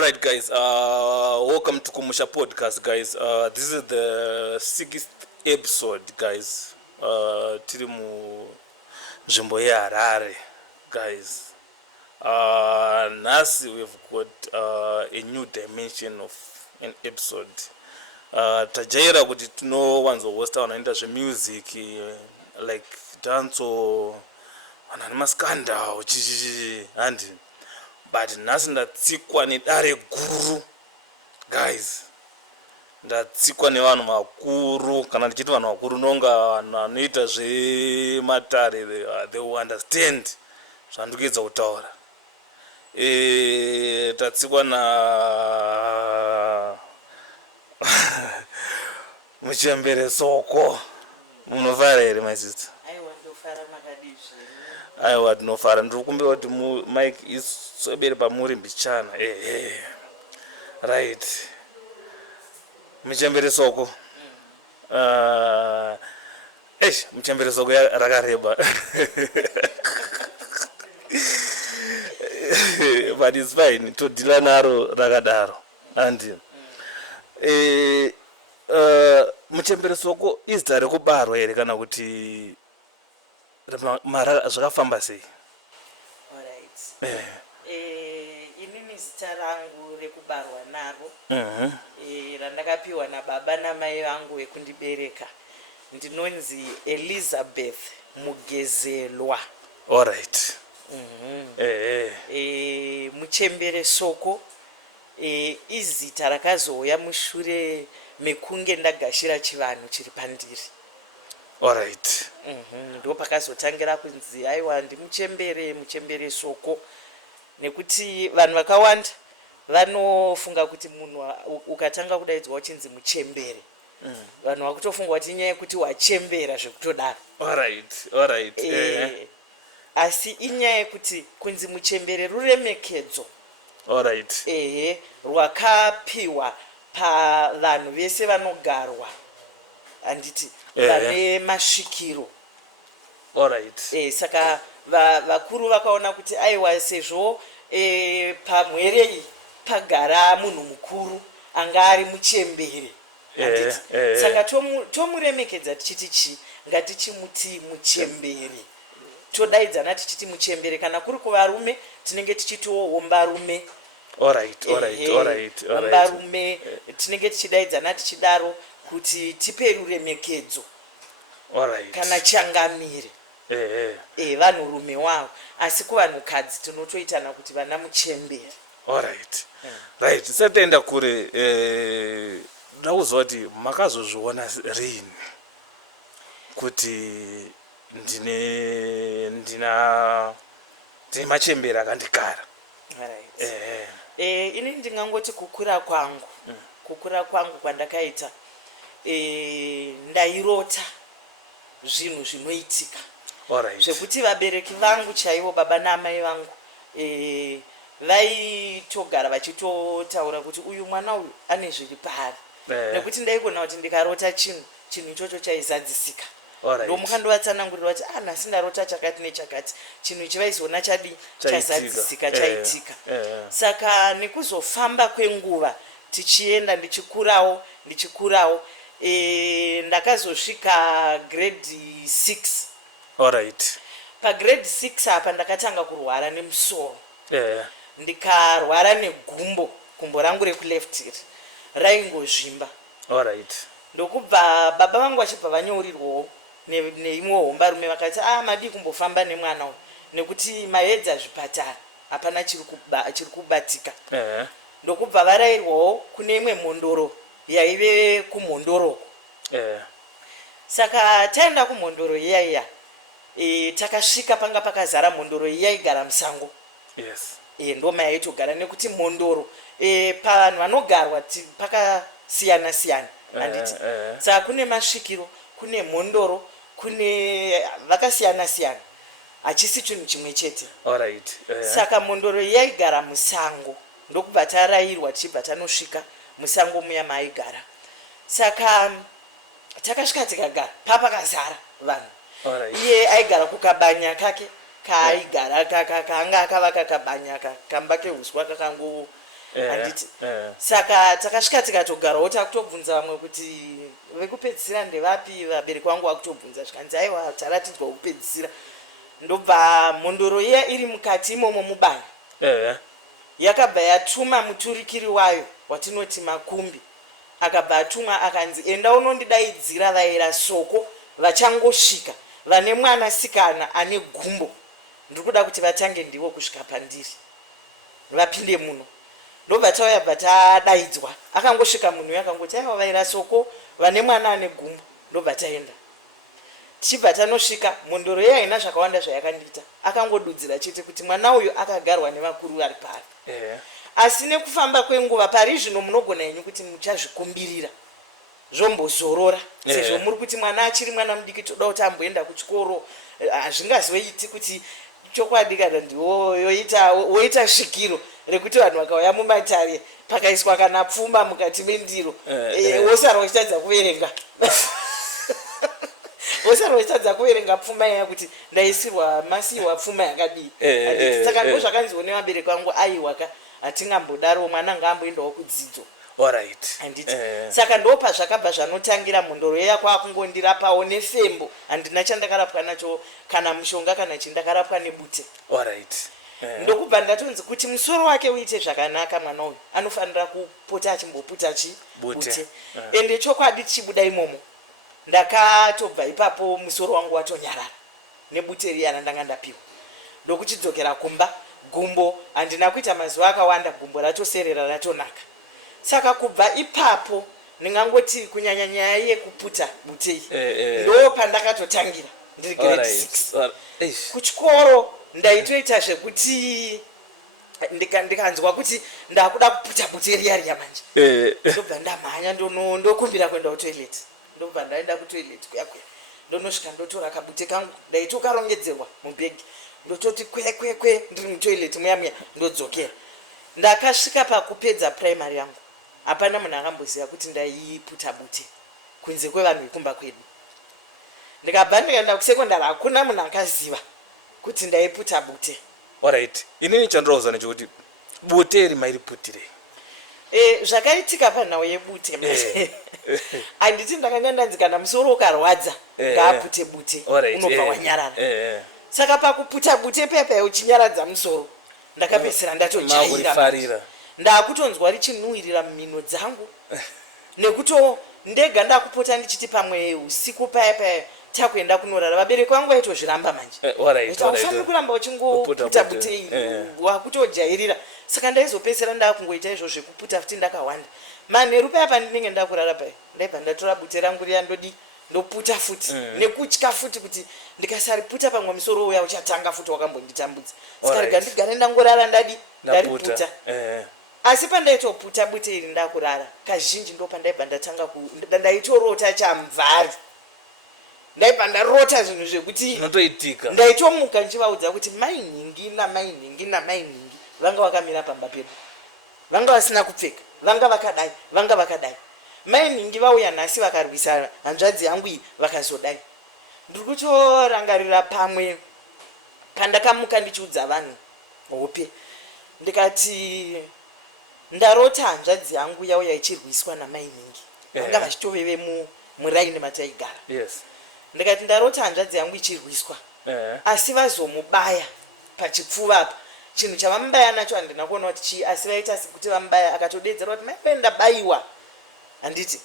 All right, guys. Welcome to Kumusha Podcast, guys. This is the 6th episode, guys. Tiri mu nzvimbo yeHarare, guys. Nasi we've got a new dimension of an episode. Tajaira kuti tinowanzohosta wanaenda zvemusic like dance wana nemaskandal chichichi handi. But nhasi ndatsikwa nedare guru, guys. Ndatsikwa nevanhu vakuru, kana ndichiti vanhu vakuru nonga vanhu vanoita zvematare, they will understand zvandikuedza kutaura. Tatsikwa na Muchembere Soko. Munofara here, my sister? Aiwa, tinofara. Ndiri kukumbira kuti mic iswebere pamuri mbichana. Right. Muchembere Soko. Muchembere Soko rakareba. But it's fine. Todila naro rakadaro. And Muchembere Soko izita rekubarwa here kana kuti mara zvakafamba sei? Alright. Inini zita rangu rekubarwa naro randakapiwa nababa namai vangu vekundibereka ndinonzi Elizabeth Mugezelwa. Alright. Muchembere Soko izita rakazouya mushure mekunge ndagashira chivanhu chiri pandiri. Alright. Ndo pakazotangira kunzi aiwa Muchembere Soko, nekuti vanhu vakawanda vanofunga kuti munhu ukatanga kudaidzwa uchinzi muchembere vanhu vakutofunga kuti inyaya yekuti wachembera zvekutodaro. Alright. Asi inyaya yekuti kunzi muchembere ruremekedzo. Alright. Rwakapiwa pavanhu vese vanogarwa anditi vane masvikiro. Alright. Saka vakuru vakaona kuti aiwa sezvo pamwere iyi pagara munhu mukuru anga ari muchembere anditi saka tomuremekedza tichiti chi ngatichimuti muchembere. Todaidzana tichiti muchembere, kana kuri kuvarume tinenge tichitiwo ombarume. Alright. Ombarume tinenge tichidaidzana tichidaro kuti tipe ruremekedzo. Alright. Kana changamire vanhurume wavo, asi kuvanhukadzi tinotoitana kuti vana muchembere. Alright. Right. Tisataenda kure, ndoda kuziva kuti makazozviona rini kuti ndine machembere akandikara? Ini ndingangoti kukura kwangu kwandakaita ndairota zvinhu zvinoitika zvekuti vabereki vangu chaivo, baba naamai vangu vaitogara vachitotaura kuti uyu mwana uyu ane zviri paari, nekuti ndaigona kuti ndikarota chinhu ichocho chaizadzisika. Ndo mukandovatsanangurira kuti nhasi ndarota chakati nechakati, chinhu ichi vaizoona chazadzisika chaitika. Saka nekuzofamba kwenguva tichienda ndichikurawo ndakazosvika grade 6. Alright. Pagrade 6 apa ndakatanga kurwara nemusoro. Ndikarwara negumbo rangu rekuleft raingozvimba. Alright. Ndokubva baba vangu vachibva vanyaurirwawo neimwe hombarume vakati madi kumbofamba nemwana uyu nekuti maedza zvipatara hapana chiri kubatika. Ndokubva varayirwawo kune imwe mhondoro yaive kumhondoroko. Saka taenda kumhondoro iyaiya takasvika panga pakazara mhondoro yaigara musango. Ndo mayaitogara nekuti mhondoro pavanhu vanogarwa pakasiyana siyana handiti. Saka kune masvikiro, kune mhondoro, kune vakasiyana siyana, hachisi chinhu chimwe chete. Saka mhondoro yaigara musango, ndokubva tarayirwa tichibva tanosvika musango muya maaigara. Saka takasvika tikagara papakazara vanhu. Iye aigara kukabanya kake kaaigara kaanga akavaka kabanya kamba keuswa handiti saka takasvika tikatogarawo takutobvunza vamwe kuti vekupedzisira ndevapi. Vabereki vangu vakutobvunza zvikanzi aiwa taratidzwa wekupedzisira. Ndobva mhondoro iya iri mukati imomo mubani yakabva yatuma muturikiri wayo watinoti Makumbi, akabva atumwa akanzi enda unondidaidzira vaira soko vachangosvika vane mwanasikana ane gumbo, ndiri kuda kuti vatange ndivo kusvika pandiri vapinde muno. Ndobva tauya bva tadaidzwa, akangosvika munhu yakangoti aiwa vaira soko vane mwana ane gumbo. Ndobva taenda tichibva tanosvika mhondoro ye haina zvakawanda zvayakandiita, akangodudzira chete kuti mwana uyu akagarwa nevakuru vari pari. Asi nekufamba kwenguva pari zvino munogona henyu kuti muchazvikumbirira zvombozorora sezvo muri kuti mwana achiri mwana mudiki toda kuti amboenda kuchikoro. Hazvingazoiti kuti chokwadi kana woita svikiro rekuti vanhu vakauya mumatare pakaiswa kana pfuma mukati mendiro wosara uchitadza kuverenga wosara uchitadza kuverenga pfuma iya kuti ndaisirwa masiyiwa pfuma yakadii. Saka ndo zvakanziwo nevabereki vangu aiwaka hatingambodaro mwana ngaamboendawo kudzidzo. Handiti saka ndopa zvakabva zvanotangira mhondoro iya kwakungondirapawo nefembo. Handina chandakarapwa nacho kana mushonga kana chindakarapwa nebute. Ndokubva ndatonzi kuti musoro wake uite zvakanaka mwana uyu anofanira kupota achimboputa bute. Ende chokwadi tichibuda imomo ndakatobva ipapo musoro wangu watonyarara nebute riya randanga ndapiwa. Ndokuchidzokera kumba, gumbo handina kuita mazuva akawanda, gumbo ratoserera ratonaka. Saka kubva ipapo ndingangoti kunyanya nyaya yekuputa bute ndo pandakatotangira ndiri grade 6. Kuchikoro ndaitoita zvekuti ndikanzwa kuti ndakuda kuputa bute riya manje ndobva ndamhanya ndokumbira kuenda kutoilet. Ndobva ndaenda kutoilet kuyakuya ndonosvika ndotora kabute kangu ndaitokarongedzerwa mubhegi ndototi kwekwe ndiri mutoilet muya ndodzokera. Ndakasvika pakupedza primary yangu hapana munhu akamboziva kuti ndaiputa bute kunze kwevanhu vekumba kwedu. Ndikabva ndikaenda kusekondari hakuna munhu akaziva kuti ndaiputa bute. Inini chandinoziva ndechekuti bute iri mairiputirei? Zvakaitika panhau yebute handiti ndakanga ndanzi kana musoro ukarwadza ngaapute bute unobva wanyarara. Saka pakuputa bute pepa uchinyaradza musoro ndakapedzisira ndatojaira, ndakutonzwa richinuhwirira mumhino dzangu nekuto ndega ndakupota ndichiti pamwe usiku paya takuenda kunorara vabereki vangu vaitozviramba manje ufaniri kuramba uchingoputa bute wakutojairira. Saka ndaizopedzisira ndakungoita izvo zvekuputa futi ndakawanda. Manheru paya pandinenge ndakurara paya ndaibva ndatora bute rangu riya ndoputa futi nekutya futi kuti ndikasariputa pamwe musoro uya uchatanga futi wakambonditambudza. Saka rega ndigare ndangorara ndariputa. Asi pandaitoputa bute iri ndakurara kazhinji ndo pandaibva ndatanga ndaitorota chamvari. Ndaibva ndarota zvinhu zvekuti ndaitomuka nchivaudza kuti mainhingi namainingi vanga vakamira pamba pedu, vanga vasina kupfeka, vanga vakadai. Mainhingi vauya nhasi vakarwisa hanzvadzi yangu iyi vakazodai. Ndiri kutorangarira pamwe pandakamuka ndichiudza vanhu hope ndikati ndarota hanzvadzi yangu yauya ichirwiswa namainingi vanga vachitoveve muraini mataigara. Ndikati ndarota hanzvadzi yangu ichirwiswa asi vazomubaya pachipfuva apa. Chinhu chavamubaya nacho handina kuona kuti chii, asi vaita kuti vamubaya akatodedzera kuti maiwe ndabayiwa. Handiti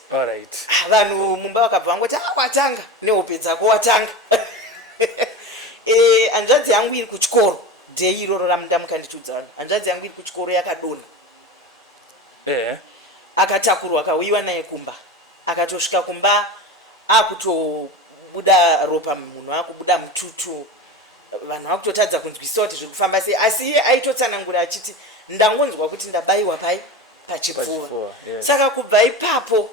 vanhu mumba vakabva vangoti watanga nehope dzako watanga. Hanzvadzi yangu iri kuchikoro dhei iroro ramundamuka ndichiudza vanhu. Hanzvadzi yangu iri kuchikoro yakadonha akatakurwa akauyiwa naye kumba, akatosvika kumba akutobuda ropa munhu akubuda mututu, vanhu vakutotadza kunzwisisa kuti zviri kufamba sei. Asi iye aitotsanangura achiti ndangonzwa kuti ndabayiwa pachipfuva. Saka kubva ipapo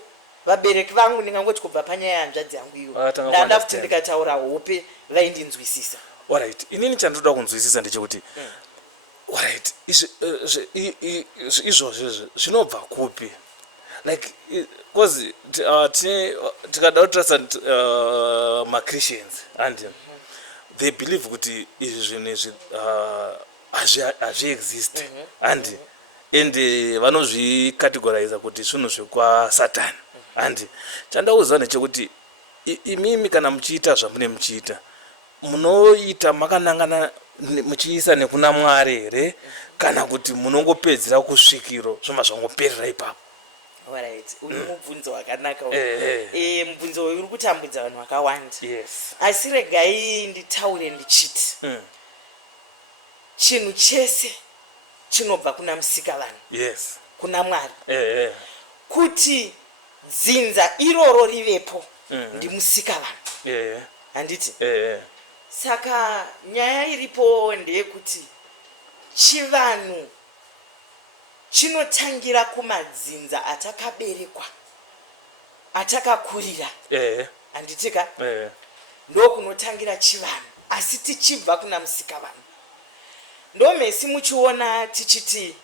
vabereki vangu ndingangoti kubva panyaya yanzvadzi yangu iyo ndanda kuti ndikataura hope vaindinzwisisa. Inini chandinoda kunzwisisa ndechekuti izvozvo zvinobva kupi? Like because tikada kutarisa ma-Christians and they believe kuti izvi zvinhu izvi hazvi-exist and ende vanozvicategorize kuti zvinhu zvekwaSatani. And chandauza ndechekuti imimi kana muchiita zvamune muchiita munoita makanangana muchiisa nekuna Mwari here kana kuti munongopedzera kusvikiro zvoma zvangoperera ipapo? Alright, uyu mubvunzo wakanaka uyu. Mubvunzo uyu uri kutambudza vanhu vakawanda. Yes. Asi regai nditaure ndichiti chinhu chese chinobva kuna Musikavanhu. Yes. Kuna Mwari. Kuti dzinza iroro rivepo ndi Musikavanhu. Handiti? Saka nyaya iripo ndeyekuti chivanhu chinotangira kumadzinza atakaberekwa, atakakurira. Handitika? Ndokunotangira chivanhu, asi tichibva kuna Musikavanhu. Ndomesi muchiona tichiti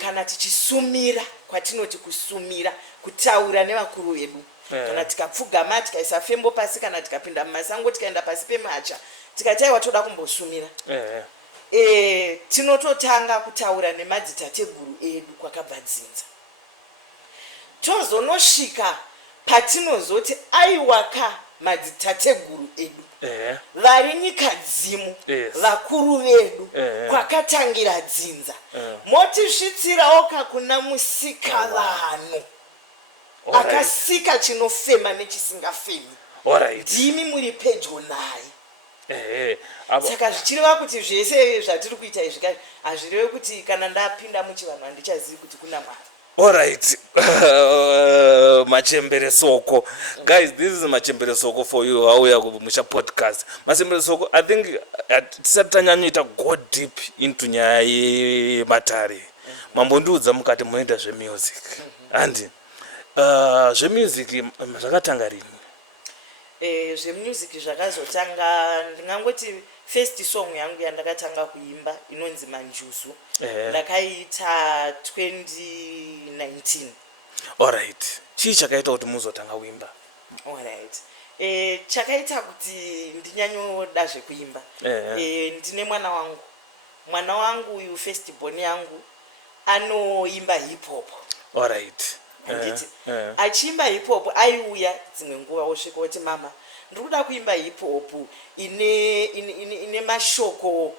kana tichisumira, kwatinoti kusumira, kutaura nevakuru vedu. Kana tikapfugama tikaisa fembo pasi, kana tikapinda mumasango tikaenda pasi pemacha tikataiwa toda kumbosumira, tinototanga kutaura nemadzitateguru edu kwakabva dzinza. Tozonosvika patinozoti aiwaka madzitateguru edu vari nyika dzimu, vakuru vedu, kwakatangira dzinza. Motisvitsirawo kakuna Musikavanhu akasika chinofema nechisingafemi. Ndimi muri pedyo naye. Saka zvichireva kuti zvese zvatiri kuita izvi hazvireve kuti kana ndapinda muchivanhu handichazivi kuti kuna Mwari. Alright. Machembere Soko. Guys, this is Machembere Soko for you. Wauya kumusha podcast. Machembere Soko, I think tisati tanyanyita go deep into nyaya yematare. Mambondiudza mukati munoita zvemusic. And zvemusic zvakatanga rini? Zvemusic zvakazotanga ndingangoti first song yangu yandakatanga kuimba inonzi Manjuzu. Ndakaita 2019. Alright. Chii chakaita kuti muzotanga kuimba? Alright. Chakaita kuti ndinyanyoda zvekuimba. Ndine mwana wangu uyu first born yangu anoimba hip hop. Alright. Achiimba hip hop aiuya dzimwe nguva osvika oti mama ndiri kuda kuimba hip hop ine mashoko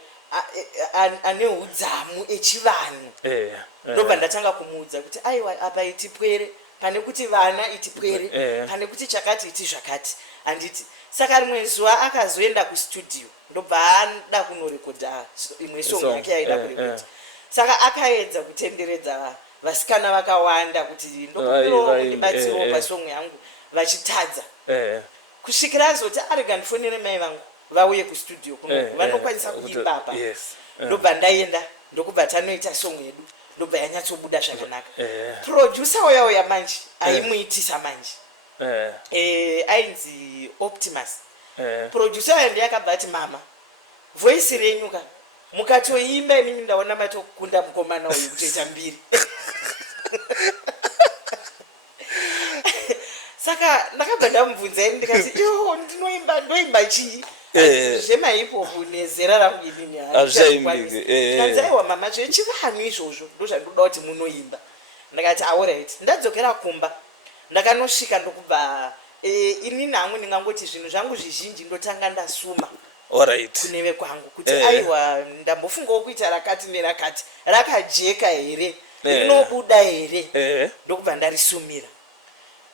ane udzamu echivanhu. Ndobva ndatanga kumuudza kuti aiwa apa itipwere pane kuti vana itipwere, pane kuti chakati iti zvakati. Handiti? Saka rimwe zuva akazoenda kustudio ndobva ada kunorekodha imwe song yake yaida kurekodha. Saka akaedza kutenderedza vasikana vakawanda kuti ndokumbirawo ndibatsirewo pasong yangu vachitadza. Kusvikira azoti arega ndifonere mai vangu vauye kustudio kuno vanokwanisa kuimba apa. Ndobva ndaenda ndokubva tanoita song yedu ndobva yanyatsobuda zvakanaka. Producer uya manje aimuitisa manje ainzi Optimus. Producer uya ndiyakabva ati mama voice renyuka mukatoimba inini ndaona matokunda mukomana uyu kutoita mbiri. Saka ndakabva ndamubvunza ini ndikati ndoimba chii zvemahip hop nezera rangu inini hazvichaiwa mama zvechivanhu izvozvo ndozvandoda kuti munoimba. Ndakati alright. Ndadzokera kumba ndakanosvika ndokubva inini hangu ndingangoti zvinhu zvangu zvizhinji ndotanga ndasuma kuneve kwangu kuti aiwa ndambofungawo kuita rakati nerakati rakajeka here rinobuda here ndokubva ndarisumira.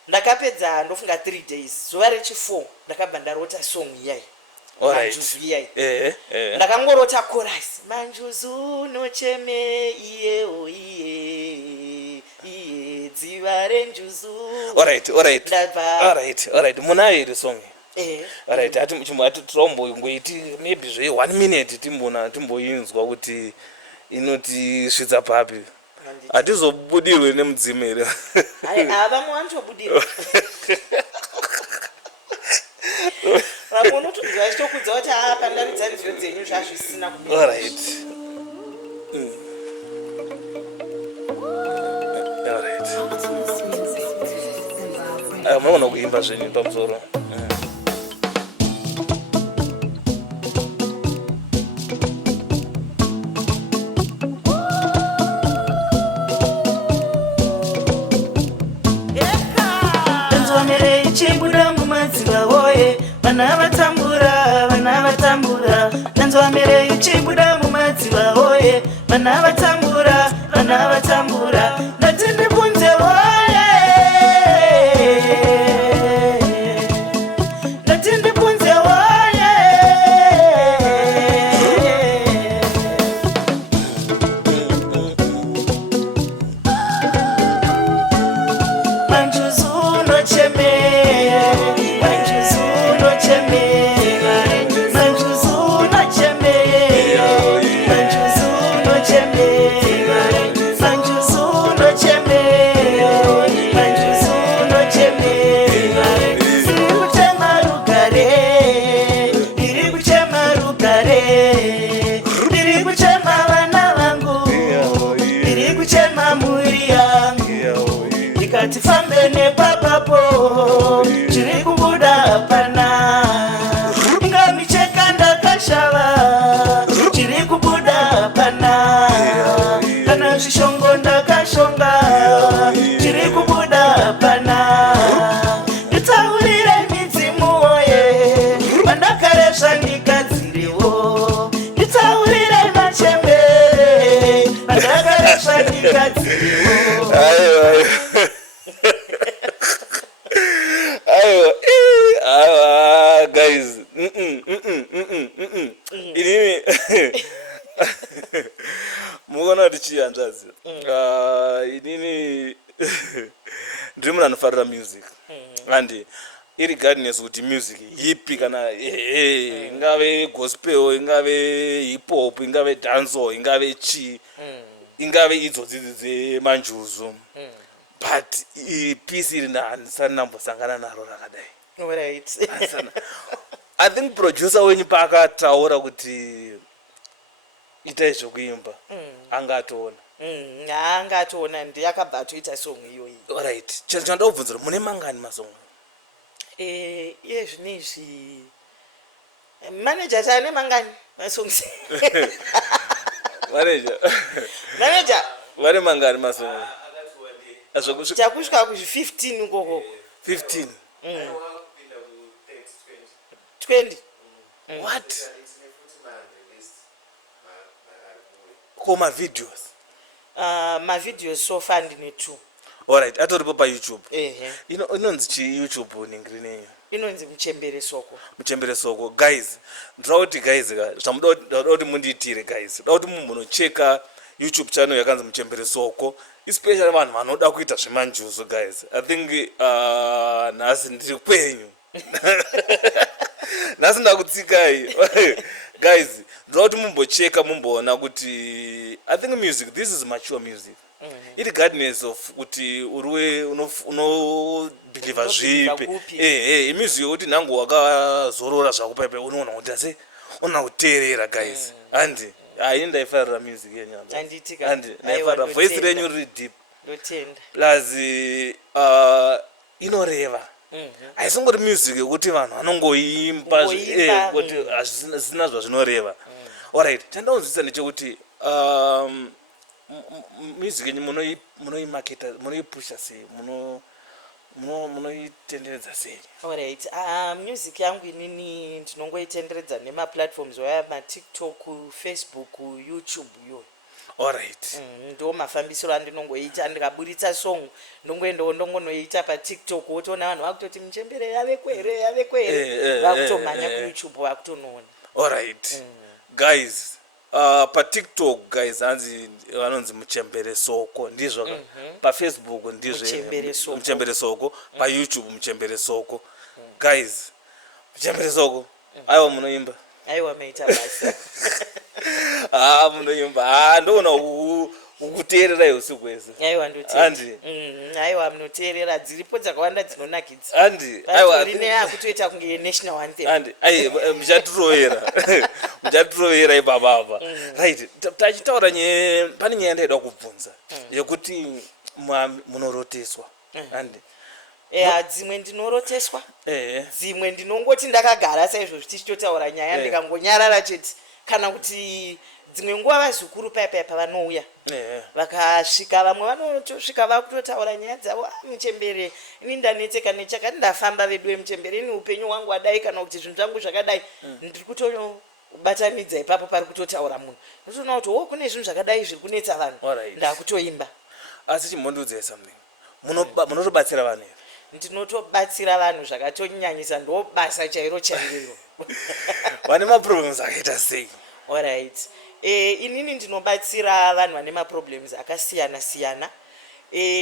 Ndakapedza ndofunga 3 days. Zuva rechi4 ndakabva ndarota song iyai Manjuzu iyai. Ndakangorota chorus Manjuzu nocheme iyewo iye dziva renjuzu. Alright. Munayo iri song? Alright. Ati tirombongoiti maybe 1 minute timboinzwa kuti inotisvitsa papi. Hatizobudirwe nemudzimere. Vamwe vanotobudira. Vamwe unotobva vachitokudza kuti pandaridza nziyo dzenyu zvazvisina kumira. Alright. Munoona kuimba zvenyu pamusoro. vana vatambura nanzwa mere ichibuda mumadziva oye vana vatambura ndatindibvunze oye ndatindibvunze oye manjuzu unochemera manjuzu unochemera manjuzu unochemera manjuzu unochemera manjuzu unochemera manjuzu unochemera iri kuchema rugare iri kuchema rugare iri kuchema vana vangu iri kuchema mhuri yangu ndikati fambe nepapapo chiri kubuda hapana ngamicheka ndakashava chiri kubuda hapana kana zvishongo ndakashonga chiri kubuda hapana nditaurire midzimu oye vandakarezva ndigadzirewo nditaurire machembere vandakarezva ndigadzirewo guys inini muona kuti chihanzvadzi inini ndiri munhu anofarira music and irregardless kuti music hipi kana ingave gospel ingave hip hop ingave dancehall ingave chi ingave idzodzi dzemanjuzu but pisi iri handisani nambosangana naro rakadai. Right. I think producer wenyu paakataura kuti itai zvokuimba angatoona haangatoona ndiyakabva atoita song iyoyi. Alright, chinhu chandida kubvunzira mune mangani masong? Iye zvinezvi manager taane mangani masongs? Manager vane mangani masong? Takusvika kuzvi-15 ukoko. 15? 20. What? Koma videos? Mavideos so far ndine 2. Alright, atoripo paYouTube. Inonzi chi YouTube ningiri nenyu? Inonzi Muchembere Soko. Muchembere Soko. Guys, ndinoda kuti guys zvamuda kuti mundiitire guys. Ndoda kuti mundocheka YouTube channel yakanzi Muchembere Soko. Especially vanhu vanoda kuita zvemanjuzu guys. I think nhasi ndiri kwenyu. Nhasi ndakutsikai. Guys, ndinoda kuti mumbocheka mumboona kuti I think music, this is mature music. Irregardless of kuti uriwe unobhiliva zvipi. Music yokuti nhangu wakazorora zvako paipai unoona kuti asi una kuteerera guys. Handi ini ndaifarira music yenyu. Handi ndaifarira voice renyu riri deep. Ndotenda. Plus inoreva. Haisingori music yokuti vanhu vanongoimba kuti hazvisina zvazvinoreva. Alright, chandaunzwisa ndechekuti music yenyu munoimarketa, munoipusha sei, munoitenderedza sei? Alright, music yangu inini ndinongoitenderedza nemaplatforms waya maTikTok, Facebook, YouTube yo. Alright. Ndo mafambisiro andinongoita, ndikaburitsa song ndongoendawo ndongonoita paTikTok wotoona vanhu vakutoti Muchembere yave kwere vakutomhanya kuYouTube vakutonoona. Alright. Guys, paTikTok guys hanzi vanonzi Muchembere Soko ndizvo ka. PaFacebook ndizvo Muchembere Soko, paYouTube Muchembere Soko. Guys, Muchembere Soko aiwa munoimba? Aiwa meita basa. Munoimba. Ndoona ukuteerera usiku kwese. Aiwa ndoteerera. Aiwa munoteerera dziripo dzakawanda dzinonakidza. Handi aiwa rine yakutoita kunge national anthem. Handi muchatirovera ipapapa. Right, tachitaura pane nyaya ndaida kubvunza yekuti munoroteswa. Handi dzimwe ndinoroteswa, dzimwe ndinongoti ndakagara saizvo tichitotaura nyaya ndikangonyarara chete kana kuti dzimwe nguva vazukuru paya pavanouya vakasvika vamwe vanotosvika vakutotaura nyaya dzavo muchembere ini ndanetseka nechakati ndafamba vedu vemuchembere ini upenyu hwangu wadai kana kuti zvinhu zvangu zvakadai ndiri kutobatanidza ipapo pari kutotaura munhu ndotoona kuti kune zvinhu zvakadai zviri kunetsa vanhu ndakutoimba. Asi chimhondudzei something munotobatsira vanhu here? Ndinotobatsira vanhu zvakatonyanyisa, ndo basa chairo chairo. Vane maproblems akaita sei? Alright. Inini ndinobatsira vanhu vane maproblems akasiyana siyana.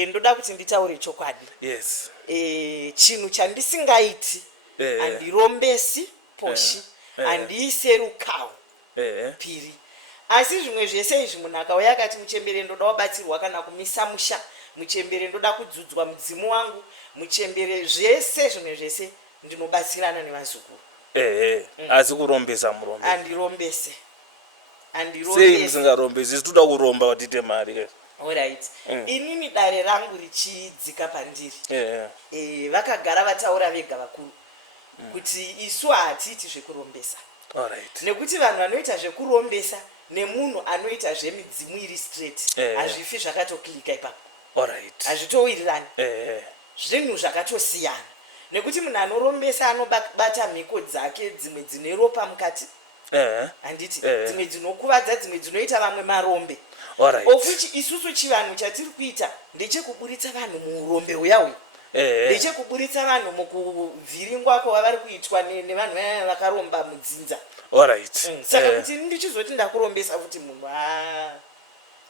Ndoda kuti nditaure chokwadi. Yes. Chinhu chandisingaiti handirombesi poshi, handiise rukawo. Piri. Asi zvimwe zvese izvi munhu akauya akati muchembere ndoda wabatsirwa kana kumisa musha, muchembere ndoda kudzudzwa mudzimu wangu, muchembere zvese zvimwe zvese ndinobatsirana nevazukuru. Asi kurombesa murombe. Andirombese. Sei musingarombesi? Toda kuromba watite mari. Alright. Inini dare rangu richidzika pandiri. Vakagara vataura vega vakuru kuti isu hatiiti zvekurombesa. Alright. Nekuti vanhu vanoita zvekurombesa nemunhu anoita zvemidzimu iri straight hazvifi zvakatoklika ipapo. Alright. Hazvitowirirani. Zvinhu zvakatosiyana. Nekuti munhu anorombesa anobata mhiko dzake, dzimwe dzine ropa mukati. Handiti dzimwe dzinokuvadza, dzimwe dzinoita vamwe marombe. Of which isusu chivanhu chatiri kuita ndechekuburitsa vanhu muurombe uya. Ndechekuburitsa vanhu mukuvhiringwa kwavari kuitwa nevanhu vaya vakaromba mudzinza. Saka kuti ndichizoti ndakurombesa kuti munhu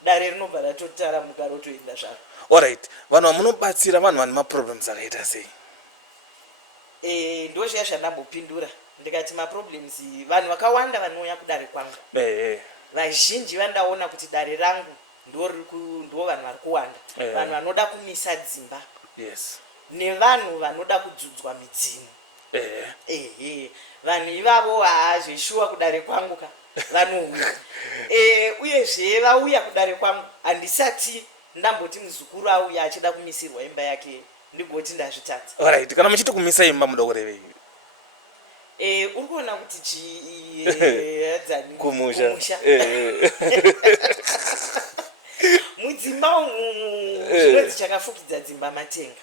dare rinobva ratotaramuka rotoenda zvaro. Alright. Vanhu vamunobatsira vanhu vane maproblems akaita sei? Ndo zviya zvandambopindura ndikati maproblems vanhu vakawanda vanouya kudare kwangu. Vazhinji vandaona kuti dare rangu ndo vanhu vari kuwanda. Vanhu vanoda kumisa dzimba. Yes. Nevanhu vanoda kudzudzwa midzimu. Vanhu ivavo zveshuwa kudare kwangu ka vanouya. Uyezve vauya kudare kwangu handisati ndamboti muzukuru auya achida kumisirwa imba yake ndigoti ndazvitadza. Alright. Kana muchiti kumisa imba muda kurevei? Uri kuona kuti kumusha. Mudzimba zvinonzi chakafukidza dzimba matenga.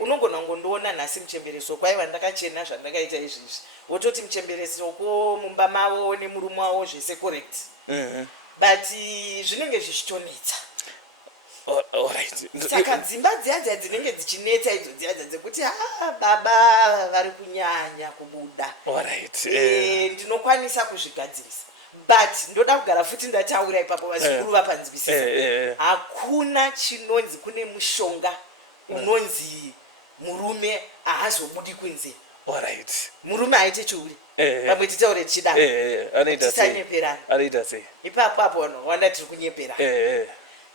Unogona kungondoona nhasi muchembereso kwaiva ndakachena zvandakaita izvizvi. Wototi muchembereso ko mumba mavo nemurume wavo zvese correct. But zvinenge zvichitonetsa. Alright. Saka dzimba dziya dzinenge dzichinetsa idzo dziya dzekuti baba vari kunyanya kubuda. Alright. Ndinokwanisa kuzvigadzirisa. But ndoda kugara futi ndataura ipapo vazukuru vapanzwisisa. Hakuna chinonzi kune mushonga unonzi murume haazobudi kunze. Alright. Murume aite chiuri. Pamwe titaure tichida. Tisanyeperana. Anoita sei? Ipapo apo wanda tiri kunyeperana.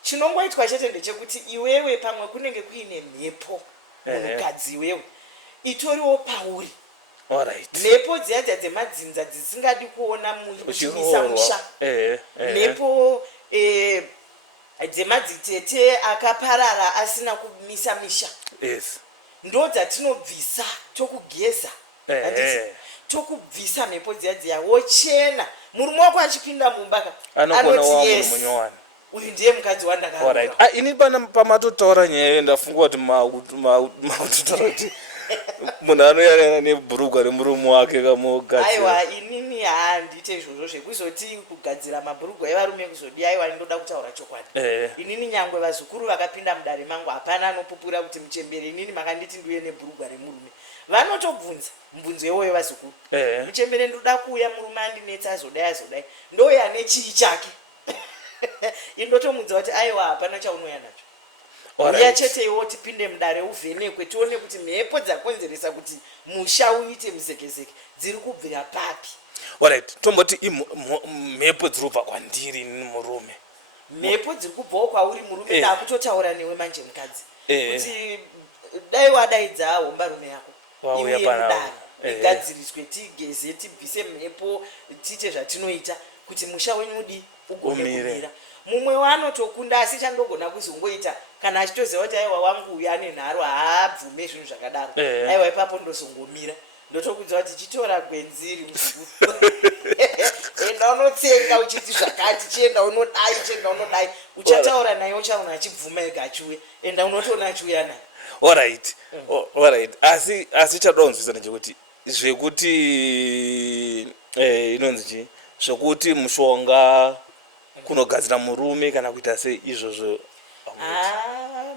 Chinongoitwa chete ndechekuti iwewe pamwe kunenge kuine mhepo munhukadzi iwewe itoriwo pauri. Alright. Mhepo dziya dzemadzinza dzisingadi kuona muchimisa musha. Mhepo dzemadzitete akaparara asina kumisa misha. Yes. Ndo dzatinobvisa tokugeza. Tokubvisa mhepo dziya wochena. Murume wako achipinda mumba anoti yes. Uyu ndiye mukadzi wandakaroora. Alright. Ini pamatotaura nyaya ndafunga kuti makutotaura kuti munhu anoyarana nebhurugwa remurume wake kamugadzira. Aiwa inini handite izvozvo zvekuzoti kugadzira mabhurugwa evarume kuzodi aiwa ndoda kutaura chokwadi. Inini nyangwe vazukuru vakapinda mudare mangu hapana anopupura kuti muchembere inini makanditi ndiuye nebhurugwa remurume. Vanotobvunza mubvunzo iwoyo vazukuru. Muchembere ndoda kuuya murume andinetsa azodai. Ndoya nechii chake. Indotomudza kuti aiwa hapana chaunouya nacho. Uya chete iwo tipinde mudare uvhenekwe tione kuti mhepo dzakonzeresa kuti musha uite muzekezeke dziri kubvira papi. Alright. Tomboti mhepo dziri kubva kwandiri murume. Mhepo dziri kubvawo kwauri murume ndakutotaura newe manje mukadzi. Kuti dai wadaidza hombarume yako. Iuye mudare. Igadziriswe tigeze tibvise mhepo tiite zvatinoita kuti musha wenyu ugone kumira. Mumwe wanotokunda asi chandogona kuzongoita kana achitoziva kuti aiwa wangu uyu ane nharo haabvume zvinhu zvakadaro. Aiwa ipapo ndozongomira. Ndotokudza kuti chitora gwenziri muzukuru. enda unotsenga uchiti zvakati chienda unodai uchataura naye uchaona achibvuma ega achiuya enda unotoona achiuya naye. Alright. Alright. Asi chadonzvisa ndechekuti zvekuti inonzi chi zvekuti mushonga kunogadzira murume kana kuita sei izvozvo.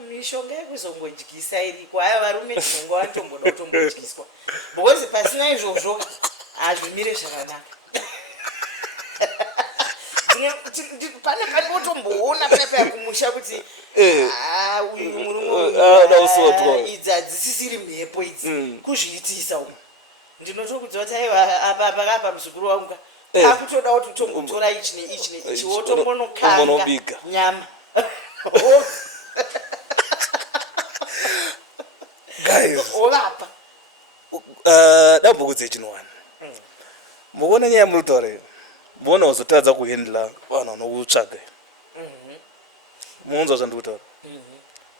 Mishonga yekuzongodyisa iriko aya varume tinonga vatomboda kutombodyiswa because pasina izvozvo hazvimire zvakanaka. pane wotomboona panapa kumusha kuti uyu murume idzi hadzisisiri mhepo idzi kuzviitisa umu ndinotokudziva kuti aiwa apa pakapa muzukuru wangu akutoda kuti utombotora ichi neichi neichi wotombonokanga nyama. Guys, olapa dambudziko chinowani muona nyaya murutaure muona uzotadza kuhendla vanhu vanokutsvaga muunzwa zvandikutaura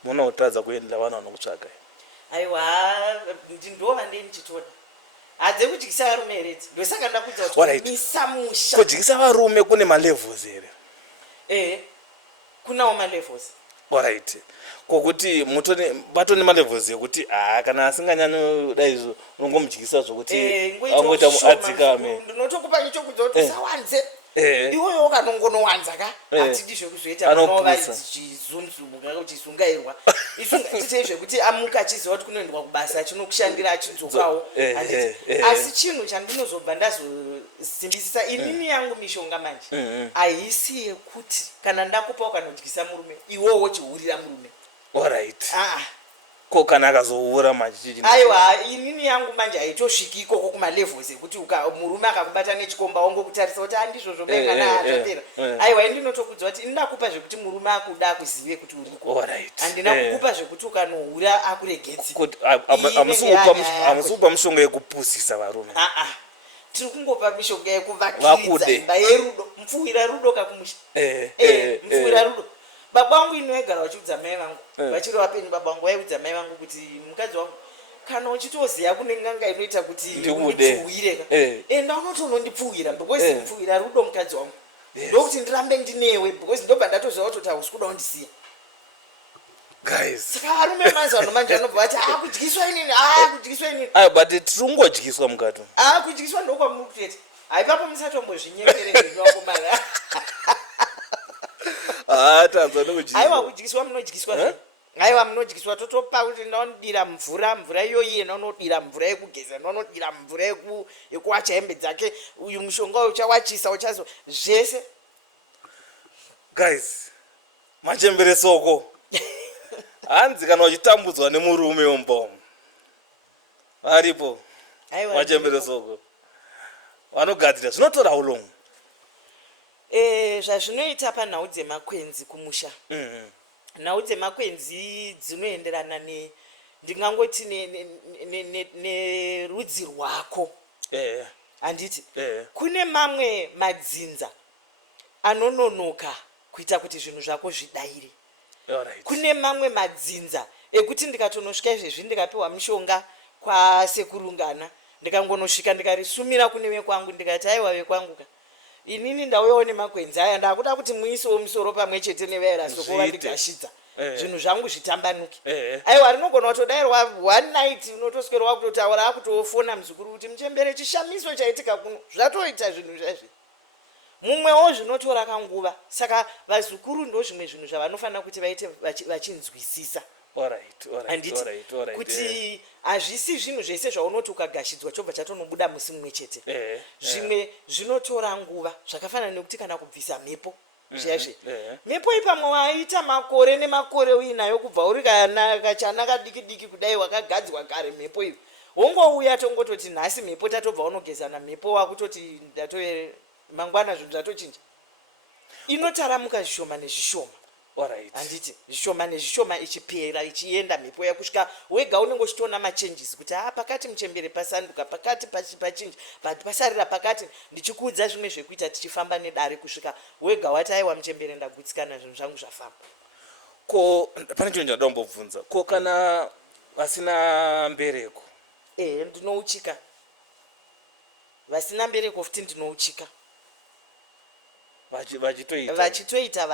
muona utadza kuhendla vanhu vanokutsvaga aiwa ndindova ndichitoda hadze kudyisa varume here ndosaka ndakudza kuti misa musha kudyisa varume kune malevels here kunawo malevels. Alright. Kokuti batone malevels ekuti kana asinganyanyo dai izvo unongomudyisa zvokuti angoita muadzikame. Ndinotokupa chokudza kuti sawanze iwoyo kanongonowanza ka atidi zvekuzoita vanova chizunzubuka kuti isungairwa titei zvekuti amuka achiziva kuti kunoendwa kubasa achinokushandira achidzokawo asi chinhu chandinozobva ndazosimbisisa inini yangu mishonga manje haisi yekuti kana ndakupa ukanodyisa murume iwowo chihurira murume. Alright. Ko kana akazoura manje aiwa inini yangu manje haitosviki ikoko kumalevels ekuti murume akakubata nechikomba wongokutarisa kuti handizvo zvomengana azvapera aiwa ndinotokudziva kuti ndakupa zvekuti murume akuda akuzive kuti uriko handina kukupa zvekuti ukanohura akuregedzi. hamusi kupa mishonga yekupusisa varume tiri kungopa mishonga yekuvakiridza imba yerudo mupfuwira rudo kakumusha mupfuwira rudo. Baba wangu inoegara vachiudza mai vangu vachiri vapenyu baba wangu vaiudza mai vangu kuti mukadzi wangu kana uchitoziva kune nganga inoita kuti undipfuwire enda unotonondipfuwira because mupfuwira rudo mukadzi wangu ndokuti ndirambe ndinewe because ndobva ndatoziva kutoti hausi kuda kundisiya. Guys, saka varume mazano manje vanobva vati kudyiswa inini kudyiswa inini but tiri kungodyiswa mukato kudyiswa ndokwamuri kutete haipapo musatombozvinyengerere ndinokomara aiwa kudyiswa munodyiswa zvei aiwa munodyiswa totopa kuti ndaunodira mvura iyoyi ndaunodira mvura yekugeza ndaunodira mvura yekuwacha hembe dzake uyu mushonga uchawachisa uchazo zvese. Guys, machemberesoko hanzi kana uchitambudzwa nemurume wombomo varipo machemberesoko vanogadzira zvinotora how long? Zvazvinoita panhau dzemakwenzi kumusha nhau dzemakwenzi dzinoenderana ndingangoti nerudzi rwako handiti kune mamwe madzinza anononoka kuita kuti zvinhu zvako zvidayire. Kune mamwe madzinza ekuti ndikatonosvika izvezvi ndikapiwa mishonga kwasekurungana ndikangonosvika ndikarisumira kune vekwangu ndikati aiwa vekwangu ka inini ndauyawo nemakwenzi aya ndakuda kuti muisewo musoro pamwe chete nevairasoko vandigashidza zvinhu zvangu zvitambanuke. Aiwa rinogona kutodayirwa one night unotoswerwa kutotaura akutofona muzukuru kuti muchembere chishamiso chaitika kuno zvatoita zvinhu zvazvi mumwewo zvinotora kanguva saka vazukuru ndo zvimwe zvinhu zvavanofanira kuti vaite vachinzwisisa. Handiti kuti hazvisi zvinhu zvese zvaunoti ukagashidzwa chobva chatonobuda musi mumwe chete zvimwe zvinotora nguva zvakafanana nekuti kana kubvisa mhepo zviazve mhepo ipamwe waita makore nemakore uinayo kubva uri kachana kadiki diki kudai wakagadzwa kare mhepo iyo wongouya tongototi nhasi mhepo tatobva unogezana mhepo wakutoti mangwana zvinhu zvatochinja inotaramuka zvishoma nezvishoma. Handiti zvishoma nezvishoma ichipera ichienda mhepo yakusvika wega unenge uchitoona machanges kuti pakati muchembere pasanduka pakati pachinji pasarira pakati ndichikuudza zvimwe zvekuita tichifamba nedare kusvika wega wati aiwa muchembere ndagutsikana zvinhu zvangu zvafamba. Ko pane chinhu chandinoda kumbobvunza ko kana vasina mbereko ndinouchika vasina mbereko futi ndinouchika vachitoita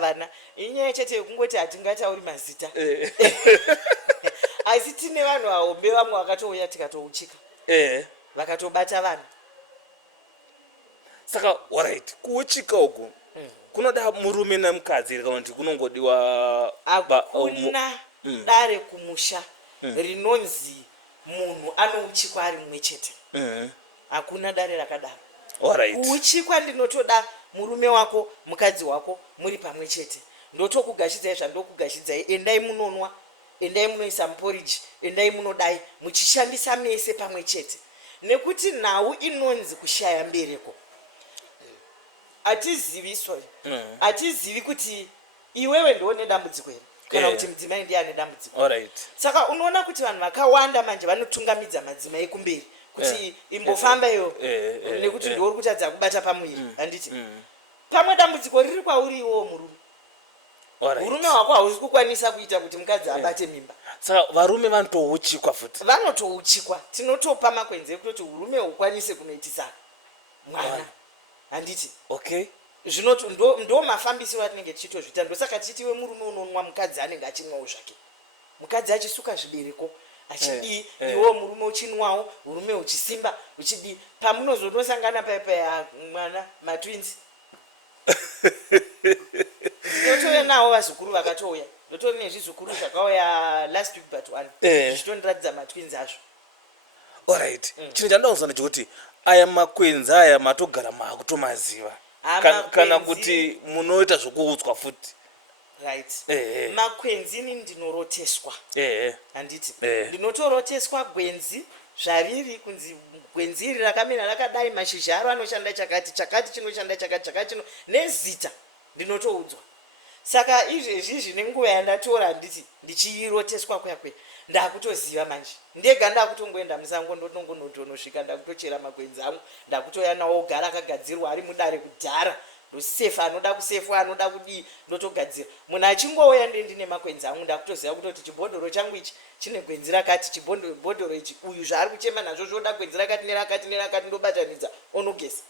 vana inyaya chete yekungoti hatingatauri mazita asi tine vanhu vahombe vamwe vakatouya tikatouchika vakatobata vanhu. Saka alright, kuuchika uku kunoda murume nemukadzi kana kuti kunongodiwa hakuna dare kumusha rinonzi munhu anouchikwa ari mumwe chete. Hakuna dare rakadaro. Kuuchikwa ndinotoda murume wako mukadzi wako muri pamwe chete. Ndotokugashidzai zvandokugashidzai, endai munonwa, endai munoisa muporiji, endai munodai, muchishandisa mese pamwe chete. Nekuti nhau inonzi kushaya mbereko. Atizivi kuti iwewe ndione dambudziko here kana kuti mudzimai ndiye ane dambudziko. Saka unoona kuti vanhu vakawanda manje vanotungamidza madzimai kumberi kuti imbofamba iyo nekuti ndiuri kutadza kubata pamuviri. Handiti pamwe dambudziko riri kwauri iwowo murume. Murume wako hausi kukwanisa kuita kuti mukadzi abate mimba. Saka varume vanotouchikwa futi. Vanotouchikwa. Tinotopa makwenzi ekutoti urume hukwanise kunoitisa mwana. Handiti ndo mafambisiro atinenge tichitozvita. Ndosaka tichitiwe murume unonwa mukadzi anenge achinwawo zvake, mukadzi achisuka zvibereko achidii, iwo murume uchinwawo, urume uchisimba uchidii, pamunozondosangana paya mwana matwins. Ndotouya nawo vazukuru vakatouya, ndotori nezvizukuru zvakauya last week but one zvichtondiratidza matwins azvo. Alright, chinhu chandauzana chekuti aya makwenzi aya matogara makutomaziva kana kuti munoita zvokuudzwa futi. Makwenzi ini ndinoroteswa. Handiti ndinotoroteswa gwenzi zvariri kunzi gwenzi iri rakamira rakadai, mashizha aro anoshanda chakati chinoshanda chakati nezita ndinotoudzwa. Saka izvezvi nenguva yandatora handiti ndichiroteswa kwakwe ndakutoziva manje ndega ndakutongoenda musango ndotongonosvika ndakutochera makwenzi angu ndakutoya nawo ogara akagadzirwa ari mudare kudhara, ndosefa anoda kusefwa anoda kudii ndotogadzira. Munhu achingouya ndine makwenzi angu ndakutoziva kutoti chibhodhoro changu ichi chine gwenzi rakati, chibhodhoro ichi uyu zvaari kuchema nazvo zvoda gwenzi rakati nerakati ndobatanidza onogesa.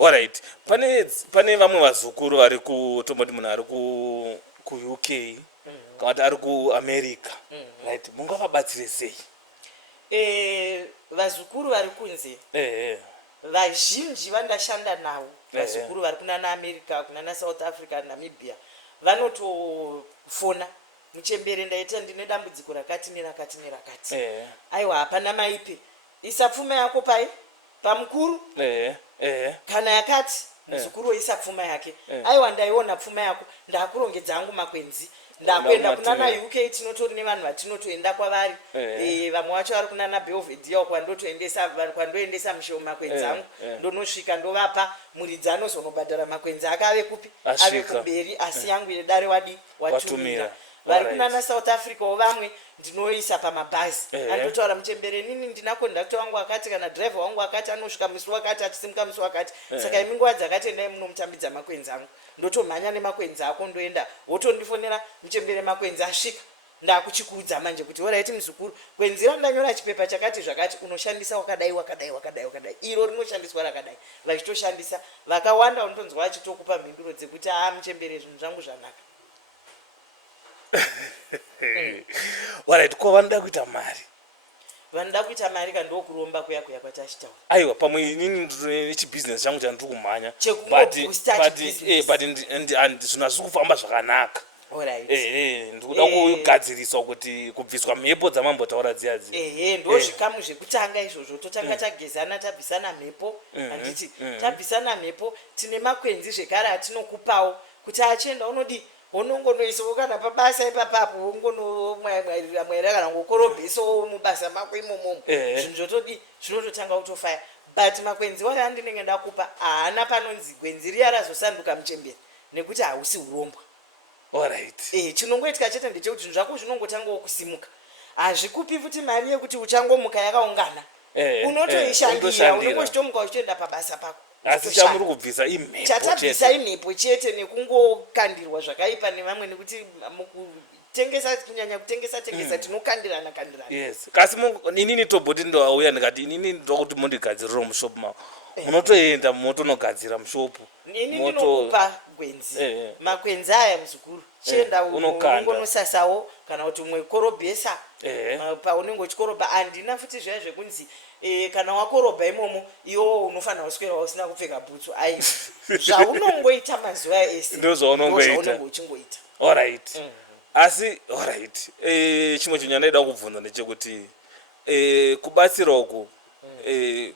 Alright, pane vamwe vazukuru vari kutomboti munhu ari ku UK kana kuti ari kuAmerica, right, mungavabatsire sei? Vazukuru vari kunze vazhinji vandashanda navo, vazukuru vari kunana America, kunana South Africa, Namibia, vanotofona muchembere ndaita ndine dambudziko rakati nerakati. Aiwa hapana maipe, isa pfuma yako pamukuru kana yakati muzukuru oisa pfuma yake. Aiwa ndaiona pfuma yako, ndakurongedza hangu makwenzi ndakuenda kunana UK. Tinotori nevanhu vatinotoenda kwavari, vamwe vacho vari kunana Belvedere kwandoendesa mushewo makwenzi angu, ndonosvika ndovapa muridzi anozonobhadhara makwenzi akave kupi ave kumberi, asi yangu yedare watumira. Vari kunana South Africa vamwe ndinoisa pamabhazi, andotaura muchembere nini ndina kondakta wangu akati kana driver wangu akati anosvika musi wakati achisimuka musi wakati. Saka imi nguva dzakati endai munomutambidza makwenzi angu, ndotomhanya nemakwenzi ako ndoenda wotondifonera muchembere makwenzi asvika ndakuchikuudza manje kuti oraiti muzukuru kwenzi randanyora chipepa chakati zvakati unoshandisa wakadai. Iro rinoshandiswa rakadai, vachitoshandisa vakawanda unotonzwa vachitokupa mhinduro dzekuti muchembere zvinhu zvangu zvanaka. Alright, ko vanoda kuita mari kandokuromba kuya kwatachitaura. Aiwa, pamwe inini nechibusiness changu chandiri kumhanya but zvinhu hazvisi kufamba zvakanaka. Ndikuda kugadziriswa kuti kubviswa mhepo dzamambotaura dziya ndozvikamu zvekutanga izvozvo totanga tagezana tabvisana mhepo. Handiti tabvisana mhepo tine makwenzi zvekare atinokupawo kuti achienda unodi unongonoisawo kana pabasa ipapapo ungonomwairira kana ngokorobhesawo mubasa mako imomomo. Zvinhu zvotodi zvinototanga kutofaya, but makwenzi wayo andinenge ndakupa haana panonzi gwenzi riya razosanduka muchembere nekuti hausi urombwa. Chinongoitika chete ndechekuti zvinhu zvako zvinongotangawo kusimuka, hazvikupi futi mari yekuti uchangomuka yakaungana, unotoishandira unongochitomuka uchitoenda pabasa pako. Asi chamuri kubvisa imhepo chatabvisa imhepo chete nekungokandirwa zvakaipa nevamwe nekuti mukutengesa kunyanya kutengesa tinokandirana. Yes, kasi inini tobhoti ndauya ndikati inini ndoda kuti mundigadzirire mushopu munotoenda motonogadzira mushopu. Ini ndinokupa gwenzi makwenzi aya muzukuru chienda unongonosasawo kana kuti umwe korobhesa paunenge uchikorobha. Handina futi zviya zvekunzi kana wakorobha imomo iwo unofanira kuswera usina kupfeka bhutsu. Ai zvaunongoita mazuva ese ndozvaunenge uchingoita. Alright. Asi alright. Chimwe chinhu chandinoda kubvunza ndechekuti kubatsira uku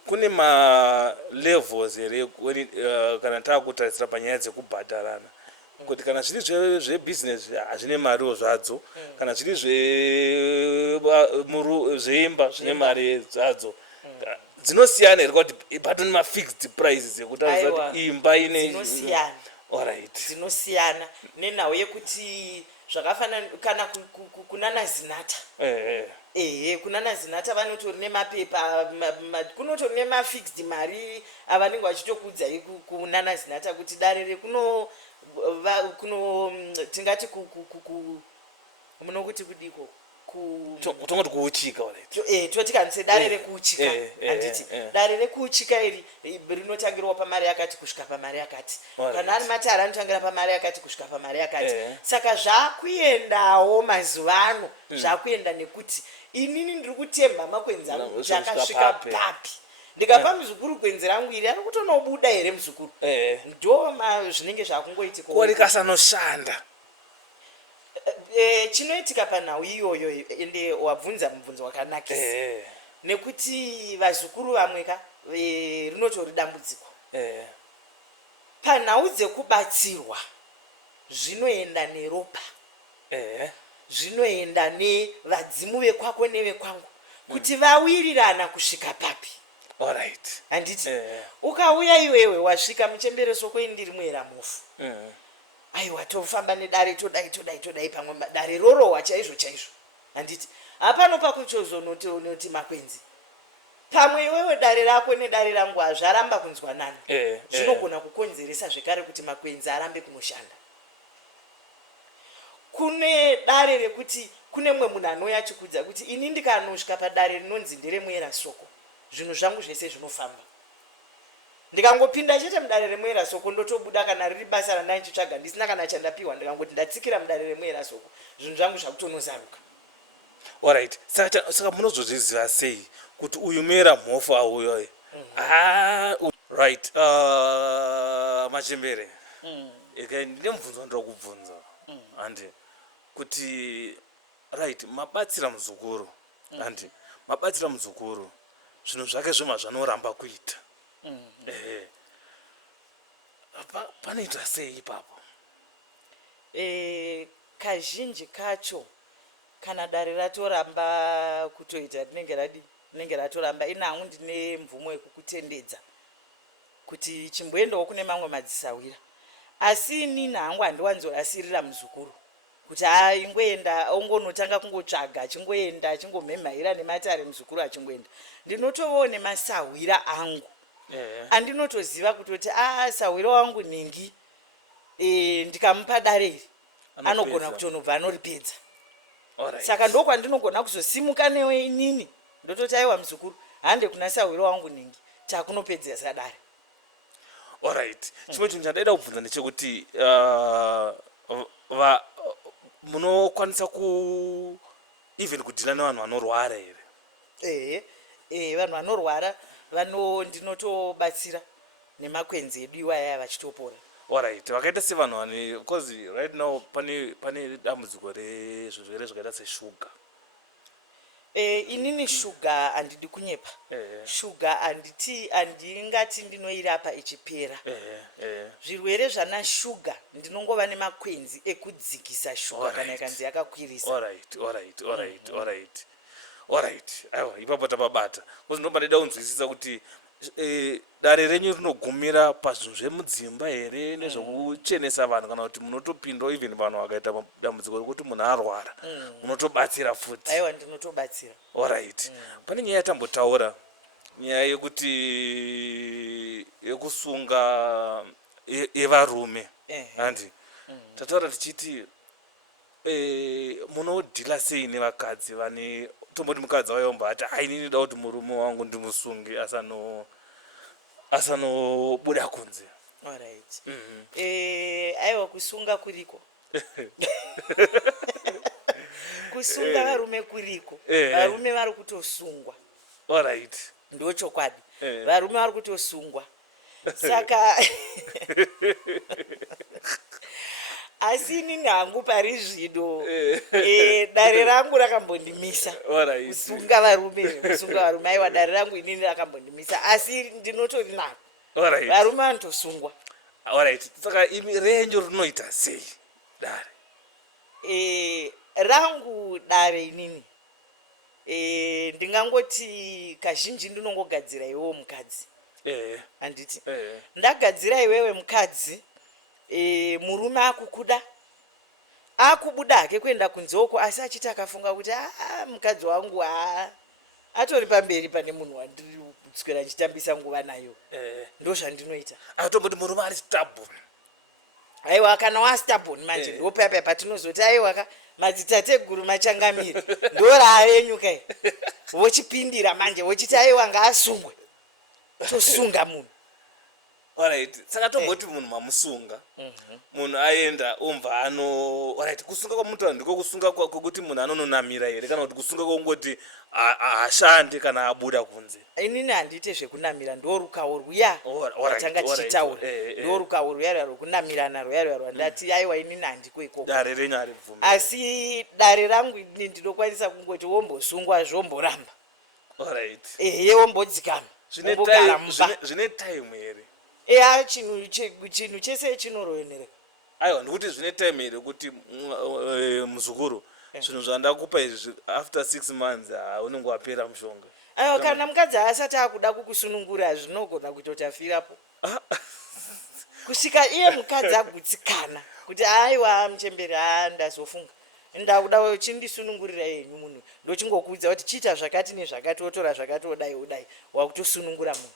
kune malevels here kana taakutarisira panyaya dzekubhadharana kuti kana zviri zvebusiness hazvine mariwo zvadzo kana zviri zveimba zvine mari dzadzo dzinosiyana here kuti patone mafixed prices ekutaridza kuti imba ine dzinosiyana nenhau yekuti zvakafanana kana kunana zinata kunana zinata vanotori nemapepa kunotori nemafixed mari avanenge vachitokuudzai kunana zinata kuti darere kuno tingati munokuti kudiko tongoti kuuchika totikanise dare rekuuchika handiti dare rekuuchika iri rinotangirawo pamari yakati kusvika pamari yakati kana ari matara anotangira pamari yakati kusvika pamari yakati saka zvakuendawo mazuva ano zvakuenda nekuti inini ndiri kutemba makwenzi angu kuti akasvika papi ndikapa muzukuru gwenzi rangu iri ari kutonobuda here muzukuru ndo zvinenge zvakungoitika ko rikasanoshanda. Chinoitika panhau iyoyo ende wabvunza mubvunzo wakanakisa nekuti vazukuru vamweka rinotori dambudziko panhau dzekubatsirwa zvinoenda neropa zvinoenda nevadzimu vekwako nevekwangu kuti vawirirana kusvika papi. Handiti ukauya iwewe wasvika muchembereso kweindiri mwera mufu aiwa tofamba nedare todai pamwe dare rorowa chaizvo chaizvo. Handiti hapano pakuchozonoti makwenzi pamwe iwewe dare rako nedare rangu hazvaramba kunzwanana zvinogona kukonzeresa zvekare kuti makwenzi arambe kunoshanda. Kune dare rekuti kune mwe munhu anouya achikudza kuti ini ndikanosvika padare rinonzi nderemwera soko zvinhu zvangu zvese zvinofamba. Ndikangopinda chete mudare remwera soko ndotobuda kana riri basa randainchitsvaga ndisina kana chandapiwa ndikangoti ndatsikira mudare remwera soko zvinhu zvangu zvakutonozaruka. Alright. Saka munozozviziva sei kuti uyu mera mhofu auyoyo right. Machembere ndine mubvunzo wandira kubvunza handi kuti right mabatsira muzukuru handi mabatsira muzukuru zvinhu zvake zvima zvanoramba kuita panoitwa sei ipapo? Kazhinji kacho kana dare ratoramba kutoita rinenge ratoramba inhangu ndine mvumo yekukutendedza kuti chimboendawo kune mamwe madzisawira asi ini nhangu handiwanzorasirira muzukuru kuti ingoenda ongonotanga kungotsvaga achingoenda achingomhemhaira nematare muzukuru achingoenda ndinotovawo nemasawira angu andinotoziva kutoti sawira wangu ningi ndikamupa dare iri anogona kutonobva anoripedza. Saka ndokwandinogona kuzosimuka newe inini ndototi aiwa muzukuru hande kuna sawira wangu ningi takunopedzesa dare. Alright. Chimwe chinhu chandaida kubvunza ndechekuti munokwanisa even kudhila nevanhu vanorwara here? Vanhu vanorwara ndinotobatsira nemakwenzi edu iwaya vachitopora. Alright. Vakaita sevanhu vane because right now pane dambudziko rezvirwere zvakaita seshuga. Inini shuga handidi kunyepa. Shuga handingati ndinoirapa ichipera. Zvirwere zvana shuga ndinongova nemakwenzi ekudzikisa shuga kana ikanzi yakakwirisa. Alright. Aiwa ipapo tapabata. Because ndomba ndida kunzwisisa kuti dare renyu rinogumira pazvinhu zvemudzimba here nezvokuchenesa vanhu kana kuti munotopindawo even vanhu vakaita dambudziko rekuti munhu arwara munotobatsira futi? Aiwa ndinotobatsira. Alright. Pane nyaya yatambotaura nyaya yekuti yekusunga yevarume handi tataura tichiti munodhila sei nevakadzi vane tomboti mukadzi wayomba ati inini ndoda kuti murume wangu ndimusunge asanobuda kunze. Alright. Aiwa kusunga kuriko. Kusunga varume kuriko. Varume vari kutosungwa. Alright. Ndochokwadi. Varume vari kutosungwa. Saka asi inini hangu pari zvino dare rangu rakambondimisa kusunga varume aiwa dare rangu inini rakambondimisa asi ndinotori nako varume vanotosungwa. Alright. Saka imi renjo rinoita sei dare? Rangu dare inini ndingangoti kazhinji ndinongogadzira iwewe mukadzi. Handiti ndagadzira iwewe mukadzi, murume akukuda akubuda hake kuenda kunzoko asi achiti akafunga kuti mukadzi wangu atori pamberi pane munhu wandiri kutswera ndichitambisa nguva nayo. Ndozvandinoita. Atomboti murume ari stubborn. Aiwa kana wastubborn manje ndopapa patinozoti aiwa madzitateguru machangamiri ndoravenyuka vochipindira manje vochiti aiwa ngaasungwe tosunga munhu. Alright. Saka tomboti munhu mamusunga munhu aenda obva alright, kusunga kwamuta ndiko kusunga kwekuti munhu anononamira here kana kuti kusunga kwongoti ashande kana abuda kunze? Inini handite zvekunamira, ndorukawo rwuya rwatanga tichitaura, ndorukawo rwuya rwokunamirana rwuya rwandati aiwa inini handiko ikoko. Dare renyu haribvumi. Asi dare rangu inini ndinokwanisa kungoti wombosungwa zvomboramba. Alright. Wombodzikama wombogara mumba. Zvine time here? Chinhu chese chinoroenereka. Aiwa ndikuti zvine time here kuti muzukuru zvinhu zvandakupa izvi after 6 months unenge wapera mushonga? Aiwa kana mukadzi asati akuda kukusunungura zvinogona kutotafirapo kusvika iye mukadzi agutsikana kuti aiwa muchemberi ndazofunga ndakuda chindisunungurira yenyu munhu ndochingokuudza kuti chiita zvakati nezvakati wotora zvakati odai wakutosunungura munhu.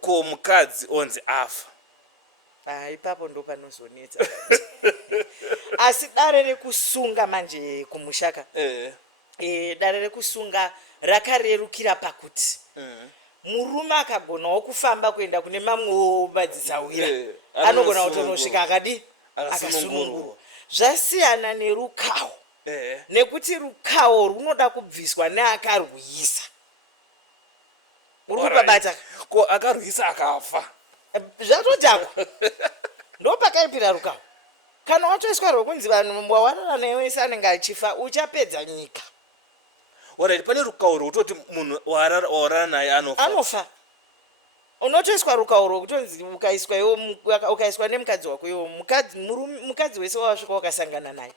Ko mukadzi onzi afa ipapo ndo panozonetsa. Asi dare rekusunga manje kumushaka dare rekusunga rakarerukira pakuti murume akagonawo kufamba kuenda kune mamwewo madzisawira anogona kutonosvika akasunungurwa. Zvasiyana nerukawo nekuti rukawo runoda kubviswa neakarwisa. Uri kupabata ko akarwisa akafa zvatodhakwa ndopakaipira rukawo. Kana watoiswa rwokunzi vanhu wawarara newese anenge achifa uchapedza nyika. Alright, pane rukawo rwekutoti munhu wawarara naye anofa. Unotoiswa rukawo rwokutonzi ukaiswa nemukadzi wako iwo mukadzi wese wawasvika wakasangana naye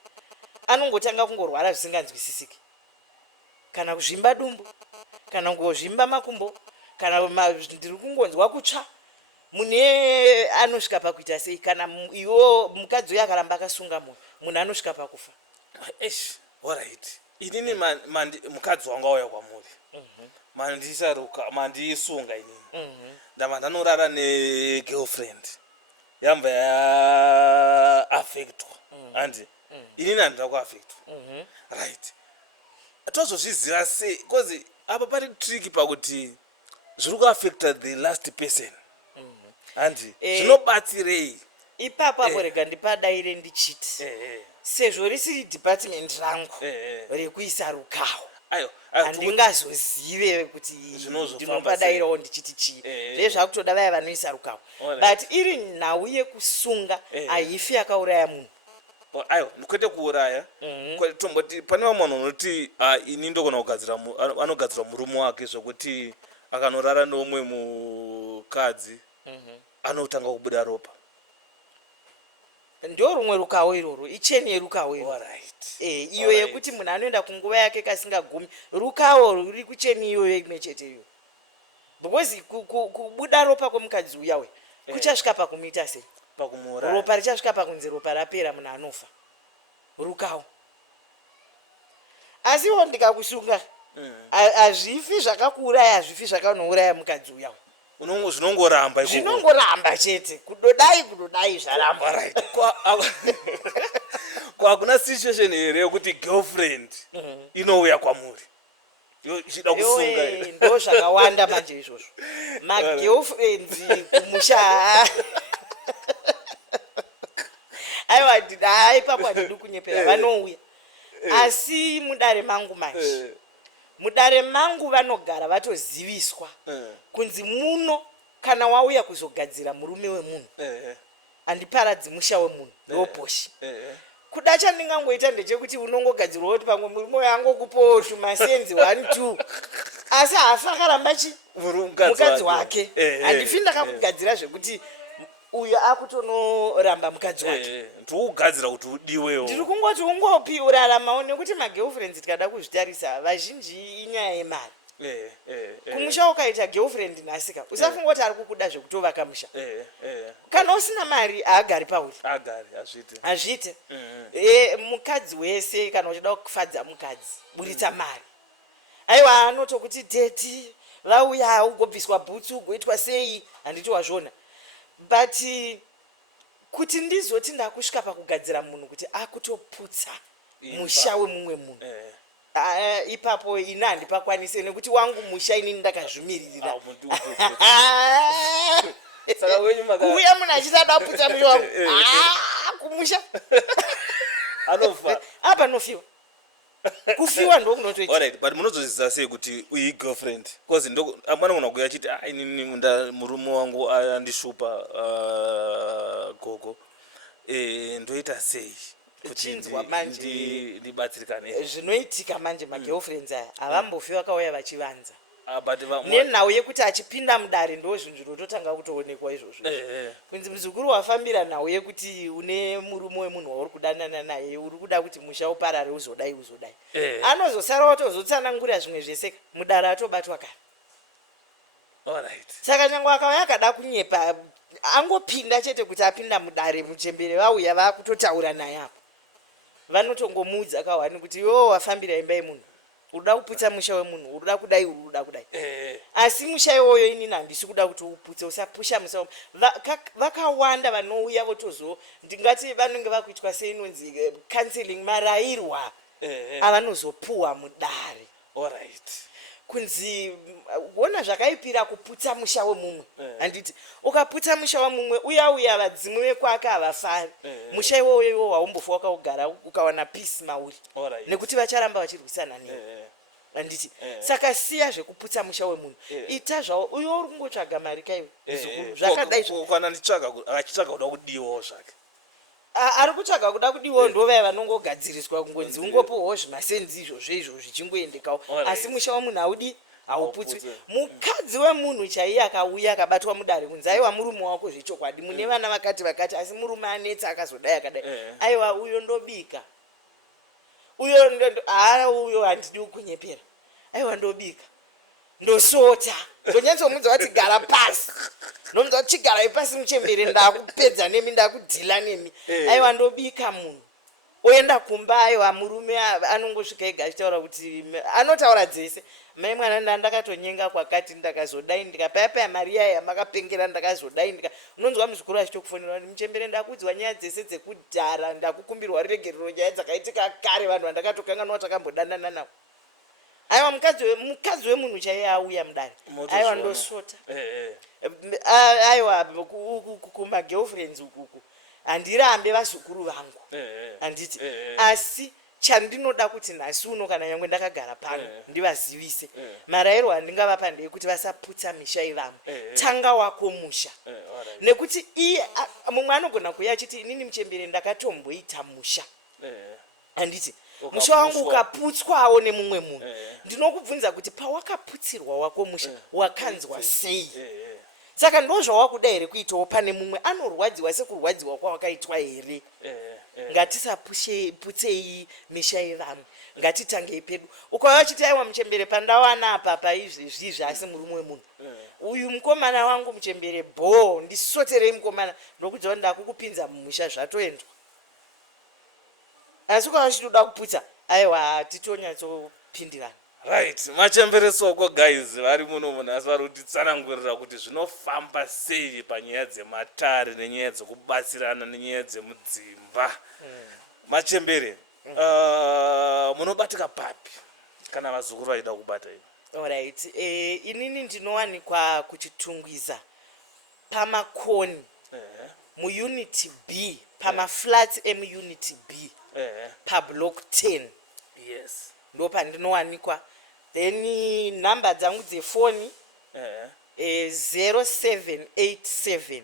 anongotanga kungorwara zvisinganzwisisiki, kana kuzvimba dumbu, kana kungozvimba makumbo, kana ndiri kungonzwa kutsva. Munhu anosvika pakuita sei? Kana iwo mukadzi uyo akaramba akasunga munhu anosvika pakufa. Alright. Inini mukadzi wanga auya kwamuri mandiisunga inini ndava ndanorara negirlfriend yamba yaaffectwa handi inini handina kuaffectwa. Right. Tozozviziva sei? Because apa pari tricky pakuti zviri kuaffecta the last person handi zvinobatsirei ipapo apo? Rega ndipadaire ndichiti sezvo risiri department rangu rekuisa rukawo handingazozive kuti ndinopadairawo ndichiti chii zvezvakutoda vaya vanoisa rukawo. But iri nhau yekusunga haifi yakauraya munhu. Aiwa kwete kuuraya tomboti pane vamwe vanhu vanoti ini ndogona anogadzira murume wake zvokuti akanorara neumwe mukadzi anotanga kubuda ropa. Ndo rumwe rukawo iroro, icheni yerukawo iroro. Iyo yekuti munhu anoenda kunguva yake kasingagumi, rukawo ruri kucheni iyoyo imwe chete iyo. Because kubuda ropa kwemukadzi uya we kuchasvika pakumuita sei? Pakumura. Ropa richasvika pakunzi ropa rapera munhu anofa. Rukawo. Asi iwo ndikakusunga hazvifi zvakakuuraya, hazvifi zvakanouraya mukadzi uya we. Zvinongoramba ikoko. Zvinongoramba chete. Kudodai zvaramba. Right. Kwa kuna situation here yekuti girlfriend inouya kwamuri. chida kusunga ndo zvakawanda manje izvozvo magirlfriends kumusha aiwa ipapo handidi kunyepera vanouya asi mudare mangu manje mudare mangu vanogara vatoziviswa kunzi muno kana wauya kuzogadzira murume wemunhu handiparadzi musha wemunhu ndoposhi kuda chandingangoita ndechekuti unongogadzirwa kuti pamwe murume weangokupawo tumasenzi 1-2 asi hafa akaramba mukadzi wake handifi ndakakugadzira zvekuti uyo akutonoramba mukadzi wake ndikugadzira kuti udiwewo ndiri kungoti ungopi uraramawo nekuti magirlfriends tikada kuzvitarisa vazhinji inyaya yemari kumusha ukaita girlfriend nhasika usafunga kuti ari kukuda zvekutovaka musha kana usina mari haagari pauri hazvite mukadzi wese kana uchida kufadza mukadzi buritsa mari aiwa anotokuti deti vauya ugobviswa bhutsu ugoitwa sei handiti wazvona but kuti ndizoti ndakusvika pakugadzira munhu kuti akutoputsa musha wemumwe munhu ipapo ina handipakwanise nekuti wangu musha inini ndakazvimiririra uya munhu achitada kuputsa musha wangu kumusha anofa apa nofiwa kufiwa ndokunotoita alright but munozozviziva sei kuti uyi girlfriend because mwanogona kuuya achiti inini murume wangu andishupa gogo ndoita sei chinzwa manje ndibatsirikane zvinoitika manje magirlfriends aya havambofi vakauya vachivanza nenhau yekuti achipinda mudare ndo zvinhu zvinototanga kutoonekwa izvozvo kunzi muzukuru wafambira nhau yekuti une murume wemunhu wauri kudanana naye uri kuda kuti musha uparare uzodai anozosara watozotsanangura zvimwe zvese mudare atobatwa kare saka nyange akauya akada kunyepa angopinda chete kuti apinda mudare muchembere vauya vakutotaura naye apo vanotongomuudza kahwani kuti yo wafambira imba yemunhu uruda kuputsa musha wemunhu uruda kudai uruda kudai asi musha iwoyo inini handisi kuda kuti uputse usapusha musha vakawanda vanouya votozo ndingati vanenge vakuitwa seinonzi counseling marayirwa avanozopuwa mudare kunzi kuona zvakaipira kuputsa musha wemumwe handiti ukaputsa musha wemumwe uya vadzimu vekwake havafari musha iwoyo haumbofa wakaugara ukawana peace mauri nekuti vacharamba vachirwisana newe handiti saka siya zvekuputsa musha wemunhu ita zvavo uyo uri kungotsvaga mari kaiwe zvakadai kana nditsvaga achitsvaga kuda kudiwawo zvake ari kutsvaga kuda kudiwawo ndovaya vanongogadziriswa kungonzi ungopiwawo zvimasenzi izvozvo zvichingoendekawo asi musha wemunhu haudi hauputswi mukadzi wemunhu chaiye akauya akabatwa mudare kunzi aiwa murume wako zvechokwadi mune vana vakati asi murume anetsa akazodai akadai aiwa uyo ndobika uyo handidi kunyepera aiwa ndobika ndosota ndonyatsomudza wati gara pasi ndomudza kuti chigarai pasi muchembere ndakupedza nemi ndakudhila nemi aiwa ndobika munhu oenda kumba aiwa murume anongosvika ega achitaura kuti anotaura dzese mai mwana ndakatonyenga kwakati ndakazodai ndikapayapaya mari yaya yamakapengera ndakazodai unonzwa muzukuru achitokufonera kuti muchembere ndakuudzwa nyaya dzese dzekudhara ndakukumbirwa riregerero nyaya dzakaitika kare vanhu vandakatokanganwa takambodanana navo aiwa mukadzi wemunhu chaiye auya mudare aiwa ndosota aiwa kumagirlfriends ukuku handirambe vazukuru vangu handiti asi chandinoda kuti nhasi uno kana nyangwe ndakagara pano ndivazivise marayiro handingavapa ndeyekuti vasaputsa misha yevamwe tanga wako musha nekuti iye mumwe anogona kuuya achiti inini muchembere ndakatomboita musha handiti musha wangu ukaputswawo nemumwe munhu ndinokubvunza kuti pawakaputsirwa wako musha wakanzwa sei saka ndo zvawakudai here kuitawo pane mumwe anorwadziwa sekurwadziwa kwawakaitwa here ngatisaputsei misha yevamwe ngatitangei pedu ukauya uchiti aiwa muchembere pandawana apa paizvezvizvi asi murume wemunhu uyu mukomana wangu muchembere bho ndisoterei mukomana ndokudziwa ndakukupinza mumusha zvatoendwa asi ukauya uchitoda kuputsa aiwa titonyatso-pindirana right machemberesoko guys vari muno munhasi vari kutitsanangurira kuti zvinofamba sei panyaya dzematare nenyaya dzekubatsirana nenyaya dzemudzimba machembere munobatika papi kana vazukuru vaida kubata iyo. Alright, inini ndinowanikwa kuchitungwiza pamakoni muunity B, pamaflats emuunity B, pablock 10. Yes. Ndo pandinowanikwa. Then nhamba dzangu dzefoni 0787